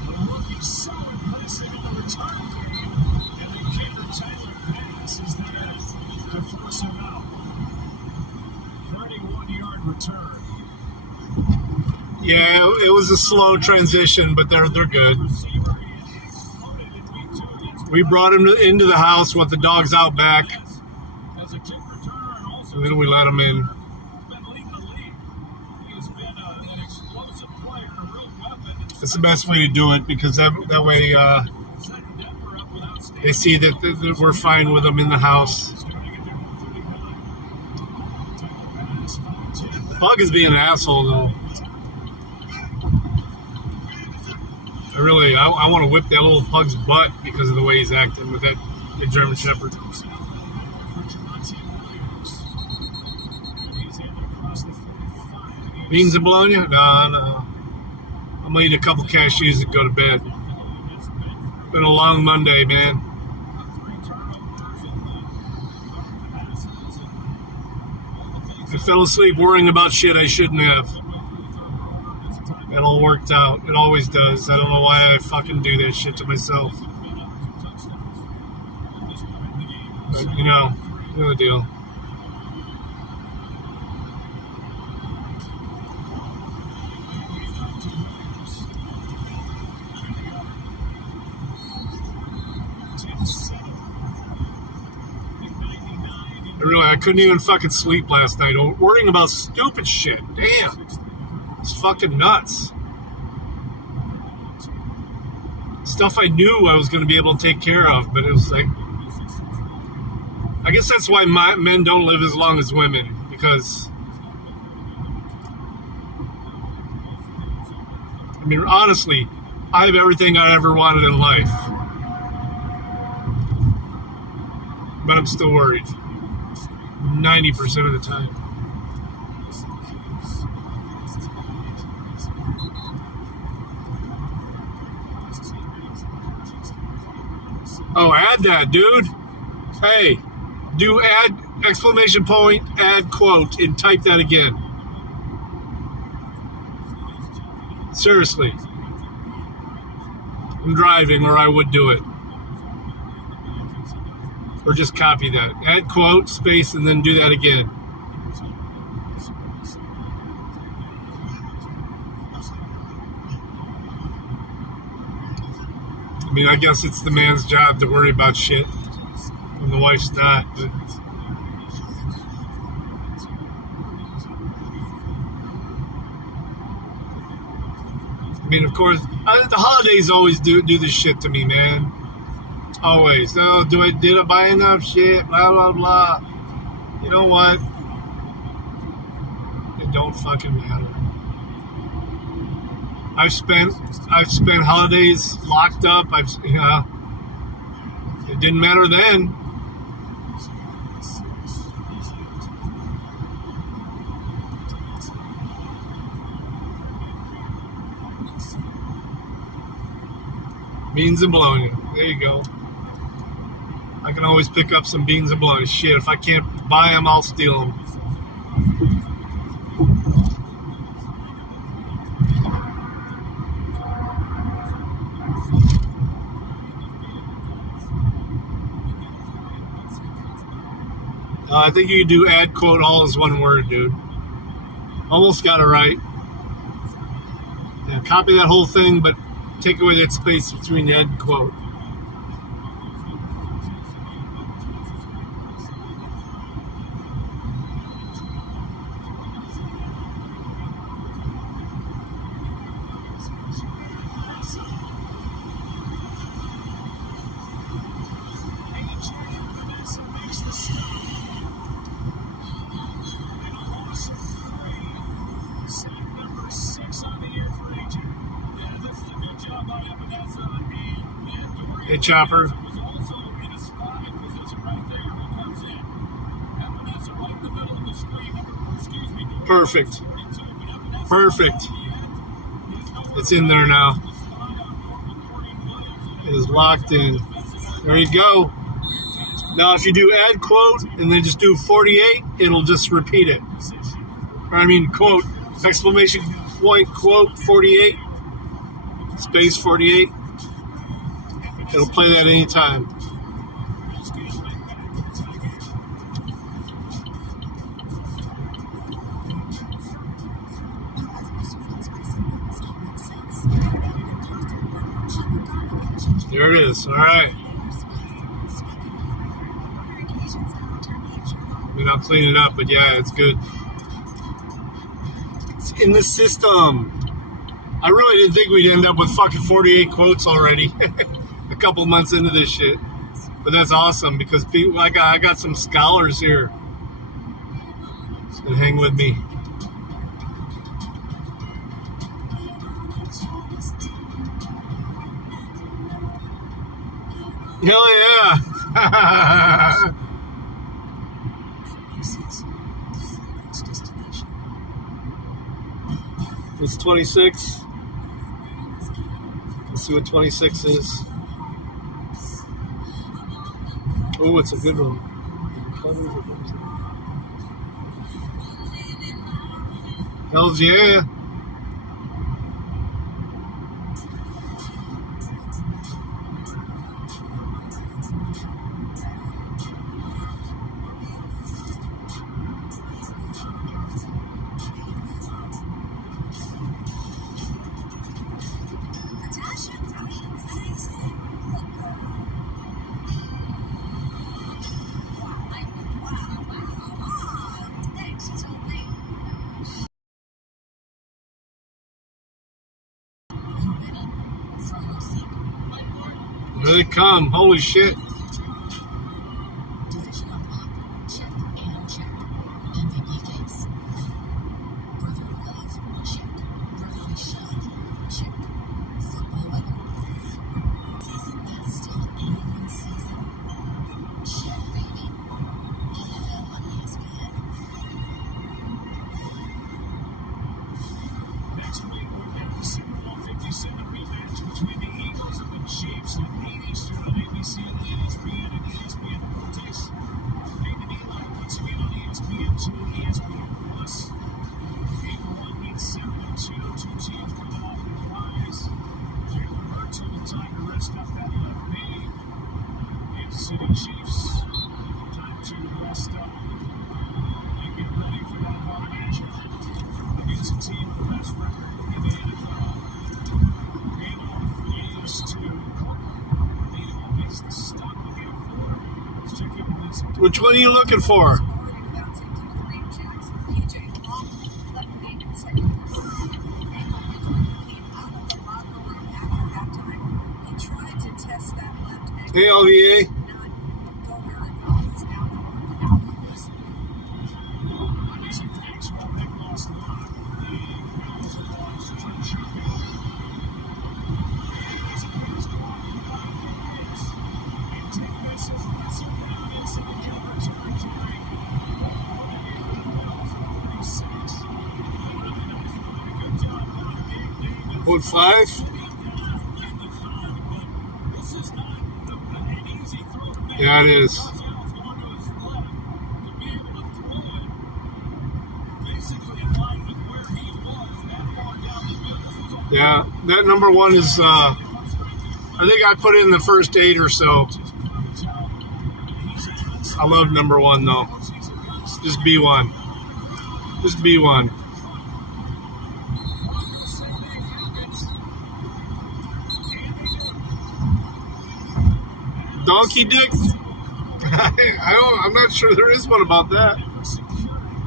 The rookie solid placing on the return game, and the kicker Tyler Pass is there to force him out. 31-yard return. Yeah, it was a slow transition, but they're good. We brought him into the house with the dogs out back, and then we let him in. It's the best way to do it because that way they see that we're fine with them in the house. Pug is being an asshole, though. I want to whip that little pug's butt because of the way he's acting with that German Shepherd. Beans and bologna? No. I'm going to eat a couple cashews and go to bed. Been a long Monday, man. I fell asleep worrying about shit I shouldn't have. It all worked out. It always does. I don't know why I fucking do that shit to myself. But, you know the deal. I couldn't even fucking sleep last night. Worrying about stupid shit. Damn. It's fucking nuts. Stuff I knew I was going to be able to take care of, but it was like... I guess that's why men don't live as long as women, because... I mean, honestly, I have everything I ever wanted in life. But I'm still worried. 90% of the time. Oh, add that, dude. Hey, do add exclamation point, add quote, and type that again. Seriously. I'm driving, or I would do it. Or just copy that. Add quote, space, and then do that again. I mean, I guess it's the man's job to worry about shit when the wife's not. But I mean, of course, the holidays always do this shit to me, man. Always. No, did I buy enough shit? Blah, blah, blah. You know what? It don't fucking matter. I've spent holidays locked up. It didn't matter then. Beans and bologna. There you go. I can always pick up some beans and bologna. Shit, if I can't buy them, I'll steal them. I think you can do add quote all as one word, dude. Almost got it right. Yeah, copy that whole thing, but take away that space between add and quote. Hey, Chopper. Perfect. Perfect. It's in there now. It is locked in. There you go. Now, if you do add quote and then just do 48, it'll just repeat it. I mean, quote, exclamation point, quote, 48, space 48. It'll play that anytime. There it is. All right. I mean, I'll clean it up, but yeah, it's good. It's in the system. I really didn't think we'd end up with fucking 48 quotes already. A couple months into this shit. But that's awesome because people, I got some scholars here that hang with me. Hell yeah! It's 26. Let's see what 26 is. Oh, it's a good one. Hells yeah. Here they come. Holy shit. Next week, we've got the Super Bowl 57 rematch between the Eagles and the Chiefs at 8 Eastern on ABC and ESPN and ESPN Deportes. Peyton and Eli once again on ESPN2 and ESPN Plus. Game 1 meets 7-2. Two teams coming off their buys. Jalen Hurts took the time to rest up that left knee. Kansas City Chiefs, time to rest up and get ready for that hard matchup against a team with the best record in the NFL. Handoff is to Cook. Handoff makes the stop again for. Let's check in with this. Which one are you looking for? Hey, LVA. Code 5. Yeah, it is. Yeah, that number one is, I think I put it in the first 8 or so. I love number one, though. Just B1. Just B1. Donkey dicks? I'm not sure there is one about that.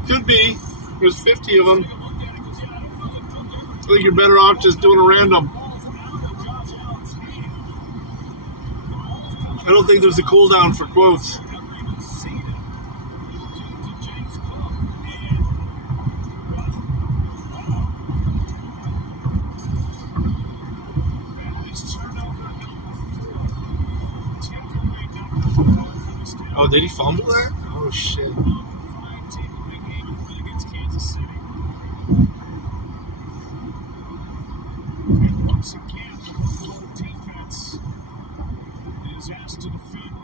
Could be. There's 50 of them. I think you're better off just doing a random. I don't think there's a cooldown for quotes. Oh, did he fumble there? Oh, shit. Once again, the Buffalo defense is asked to defend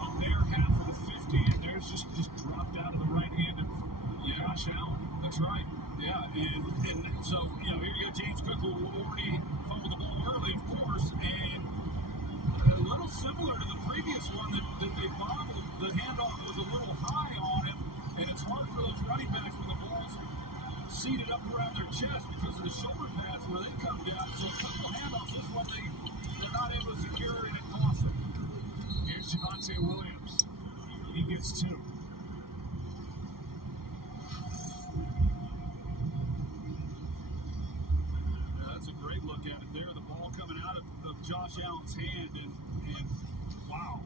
on their half of the 50, and theirs just dropped out of the right hand of Josh Allen. That's right. Yeah, and so, here you go, James Cook, who already fumbled the ball early, of course, and a little similar to the previous one that they bobbled. The handoff was a little high on him, and it's hard for those running backs when the ball's seated up around their chest because of the shoulder pads where they come down. So a couple handoffs, this one they're not able to look at it there, the ball coming out of Josh Allen's hand, and wow.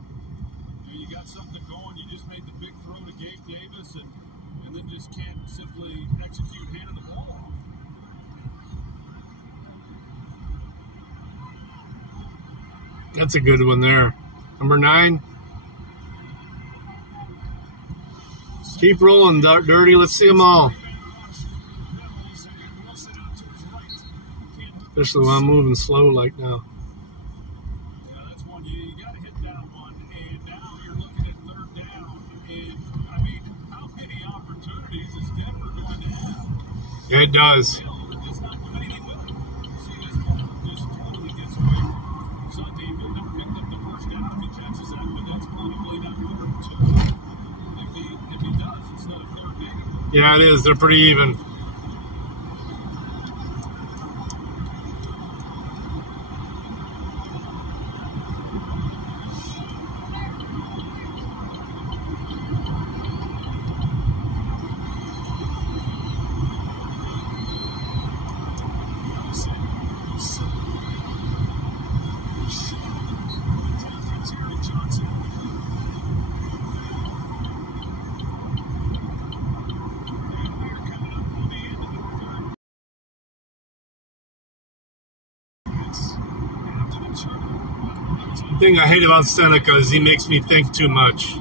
You got something going. You just made the big throw to Gabe Davis, and then just can't simply execute handing the ball off. That's a good one there. Number 9. Keep rolling, Dirty. Let's see them all. Especially when I'm moving slow like now. Yeah, that's one. You got to hit that one, and now you're looking at 3rd down. And, I mean, how many opportunities is Denver going to have? Yeah, it does. It's not doing anything with it. See, this ball just totally gets away from Sunday. He never picked up the first down. He chances that, but that's probably not 3rd and 2. If he does, it's not a 3rd down. Yeah, it is. They're pretty even. The thing I hate about Seneca is he makes me think too much.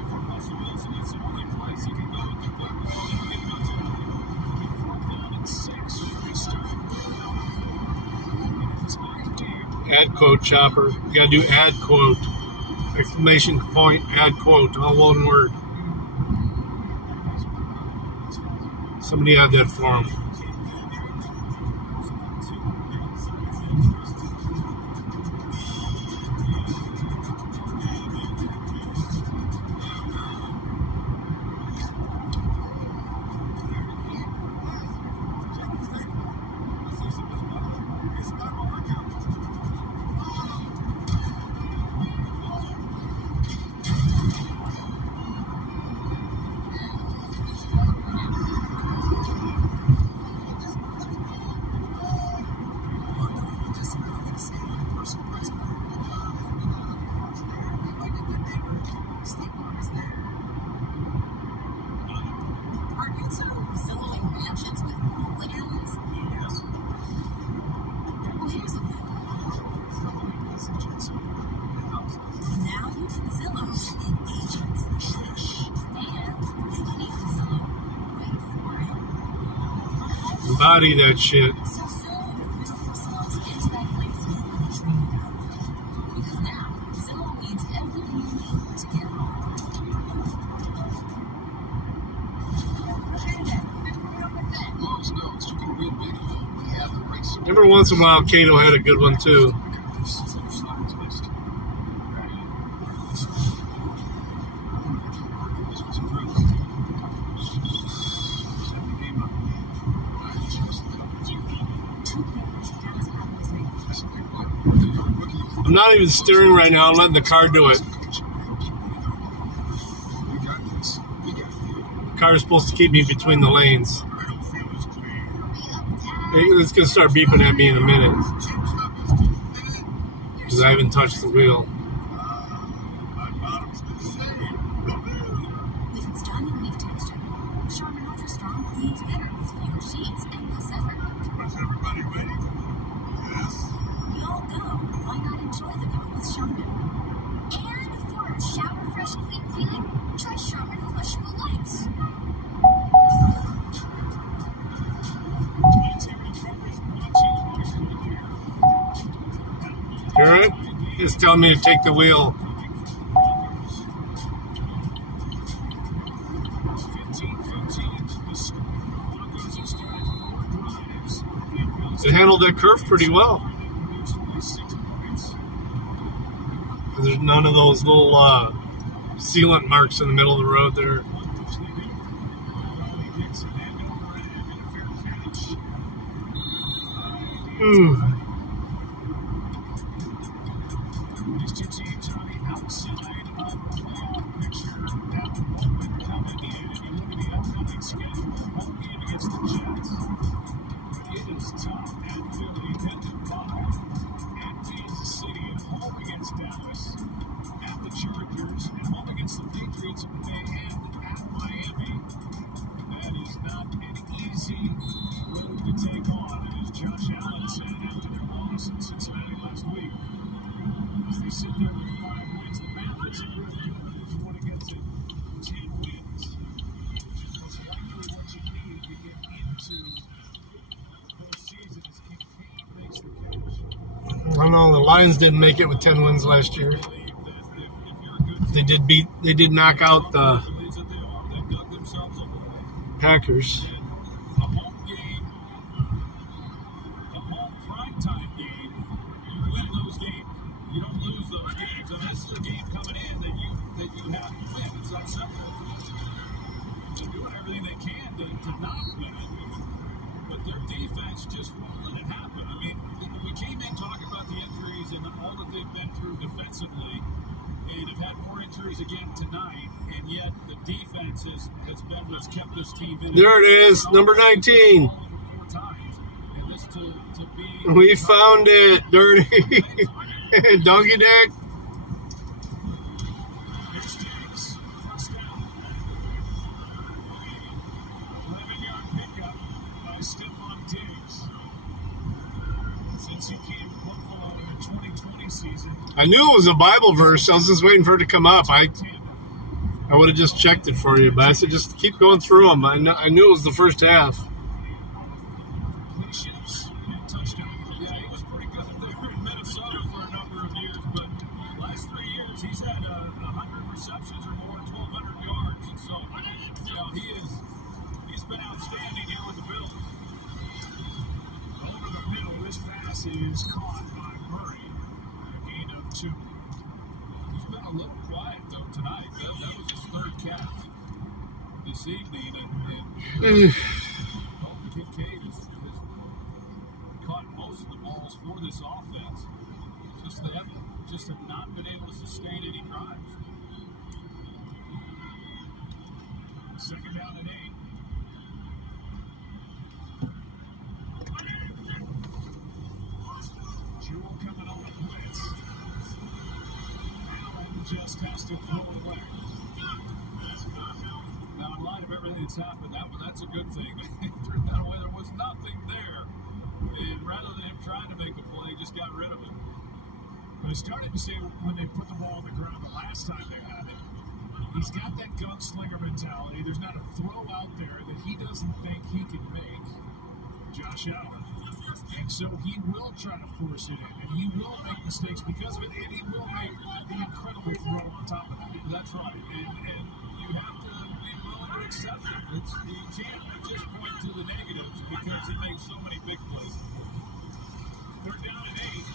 Add quote, Chopper. You gotta do add quote. Exclamation point, add quote. All one word. Somebody add that for him. Body that shit. Every once in a while, Cato had a good one too. I'm not even steering right now. I'm letting the car do it. The car is supposed to keep me between the lanes. It's going to start beeping at me in a minute because I haven't touched the wheel. Hear it? It's telling me to take the wheel. They handled that curve pretty well. There's none of those little sealant marks in the middle of the road there. Ooh. These two teams are on the outside of the playoff picture. That moment coming in, and you look at the upcoming schedule, home game against the Jets. It is tough at Philly and the bottom. I know the Lions didn't make it with 10 wins last year. They did knock out the Packers. You don't lose those games unless there's a game coming in that you have to win. It's that simple. They're doing everything they can to not win it, but their defense just won't let it happen. I mean, we came in talking about the injuries and all that they've been through defensively, and have had more injuries again tonight, and yet the defense has been what's kept this team in. There it is, number 19. We found it, Dirty. Donkey Dick. I knew it was a Bible verse. I was just waiting for it to come up. I would have just checked it for you, but I said just keep going through them. I knew it was the first half. Is caught by Murray, a gain of 2. He's been a little quiet though tonight. That was his third catch this evening, and Kincaid has caught most of the balls for this offense. They have not been able to sustain any drives. Second down and 8. Coming on the blitz. Allen just has to throw it away. Now, in light of everything that's happened, that's a good thing. They threw that away. There was nothing there. And rather than him trying to make a play, he just got rid of it. But I started to say when they put the ball on the ground the last time they had it, he's got that gunslinger mentality. There's not a throw out there that he doesn't think he can make, Josh Allen. And so he will try to force it in, and he will make mistakes because of it, and he will make the incredible throw on top of that. That's right. And you have to be willing to accept it. You can't just point to the negatives because he makes so many big plays. Third down and 8.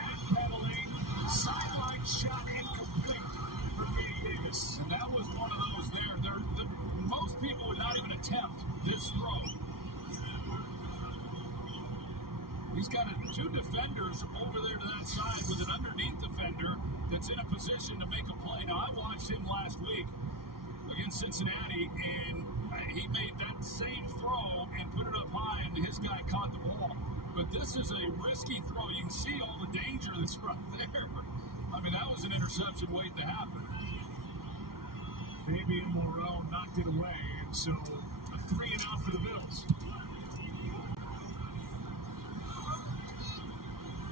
Backpedaling, sideline shot incomplete for Gabe Davis. And that was one of those there. Most people would not even attempt this throw. He's got 2 defenders over there to that side with an underneath defender that's in a position to make a play. Now, I watched him last week against Cincinnati, and he made that same throw and put it up high, and his guy caught the ball. But this is a risky throw. You can see all the danger that's right there. I mean, that was an interception waiting to happen. Fabian Moreau knocked it away, and so a 3-and-out for the Bills.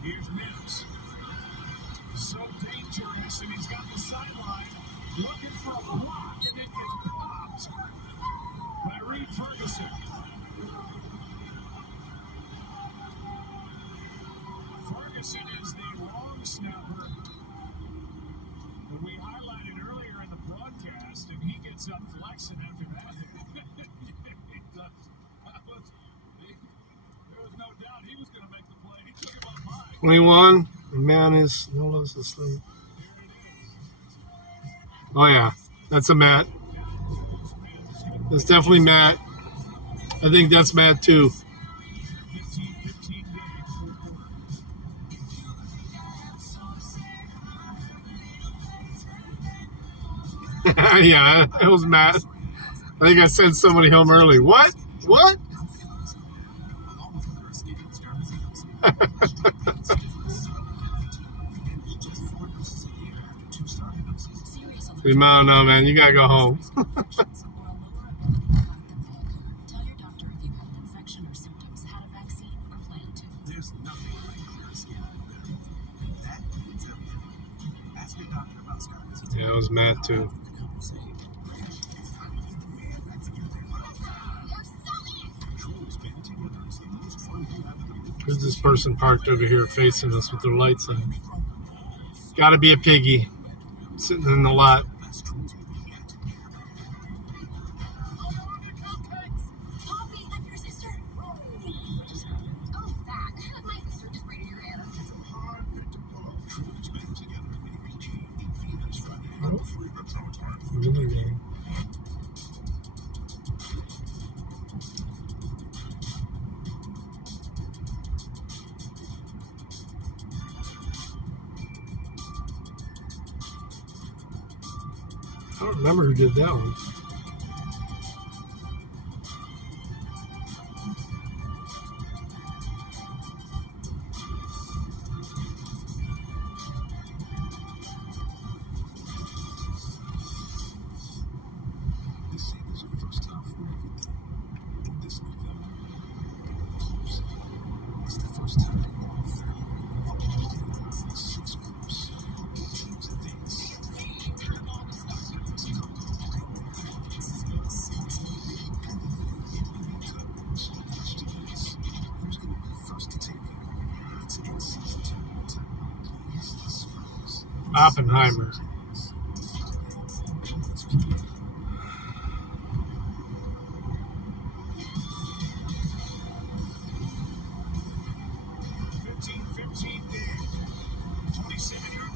Here's Mims. So dangerous, and he's got the sideline looking for a block, and it gets popped by Reed Ferguson. Ferguson is the long snapper that we highlighted earlier in the broadcast, and he gets up flexing after that. There was no doubt he was going to make the play. He took him up high. 21. The man is no less asleep. Oh, yeah. That's a Matt. That's definitely Matt. I think that's Matt, too. Yeah, it was Matt. I think I sent somebody home early. What? No, man, you gotta go home. Tell your doctor if you have an infection or symptoms, had a vaccine, or plan to. There's nothing like clear skin. That means everything. Ask your doctor about scars. Yeah, it was Matt, too. Who's this person parked over here facing us with their lights on? Gotta be a piggy sitting in the lot. I don't remember who did that one. Oppenheimer.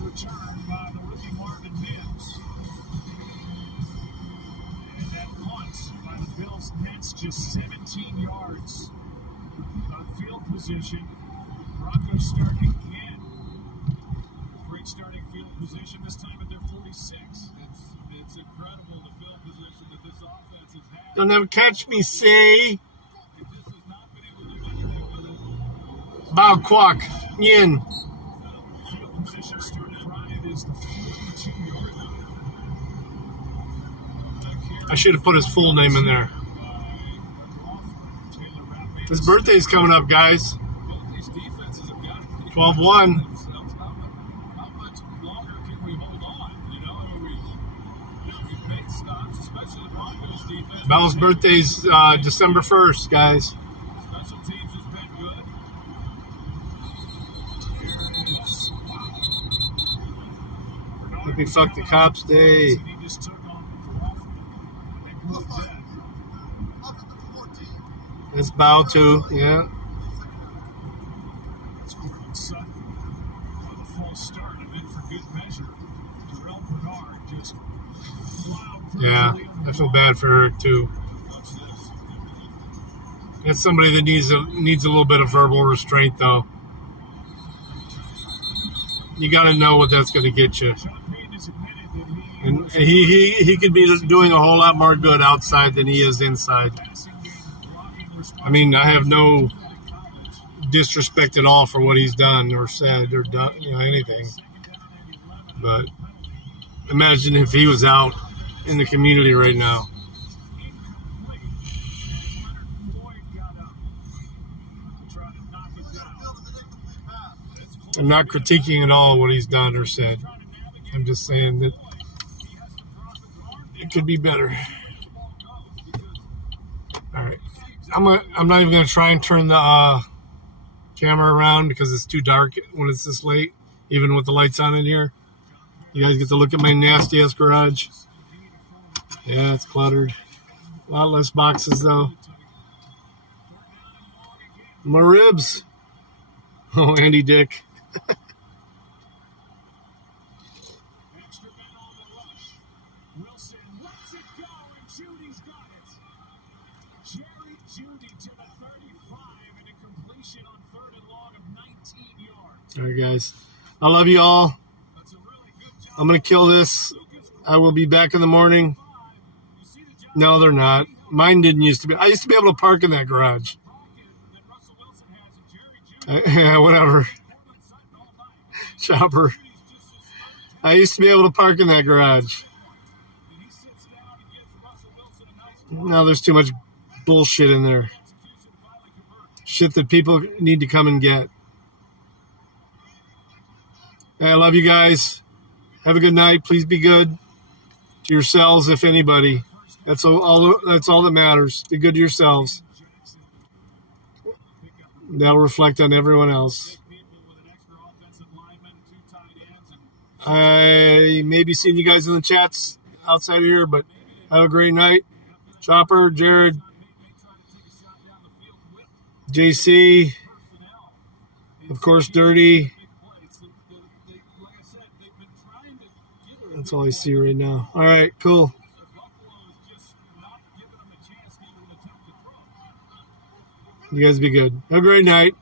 Return by the rookie Marvin Mims. And that punt by the Bills Nets, just 17 yards on field position. Broncos starting again. Great starting field position, this time at their 46. It's incredible the field position that this offense has had. Don't ever catch me, say. Bow Kwok Yin. Field position starting drive is the 42-yard line. I should have put his full name in there. His birthday's coming up, guys. 12/1. Bell's birthday's December 1st, guys. Happy Fuck the Cops Day. That's Bow too, yeah. Yeah, I feel bad for her too. That's somebody that needs a little bit of verbal restraint, though. You got to know what that's going to get you. And he could be doing a whole lot more good outside than he is inside. I mean, I have no disrespect at all for what he's done or said or done, anything. But imagine if he was out in the community right now. I'm not critiquing at all what he's done or said. I'm just saying that it could be better. All right. I'm not even going to try and turn the camera around because it's too dark when it's this late, even with the lights on in here. You guys get to look at my nasty-ass garage. Yeah, it's cluttered. A lot less boxes, though. More ribs. Oh, Andy Dick. Wilson lets it go, and Judy's got it. Judy to the 35, and a completion on 3rd and long of 19 yards. All right, guys. I love you all. I'm going to kill this. I will be back in the morning. No, they're not. Mine didn't used to be. I used to be able to park in that garage. Yeah, whatever. Chopper. I used to be able to park in that garage. Now there's too much bullshit in there. Shit that people need to come and get. Hey, I love you guys. Have a good night. Please be good to yourselves, if anybody. That's all that matters. Be good to yourselves. That'll reflect on everyone else. I may be seeing you guys in the chats outside of here, but have a great night. Chopper, Jared, JC, of course, Dirty. That's all I see right now. All right, cool. You guys be good. Have a great night.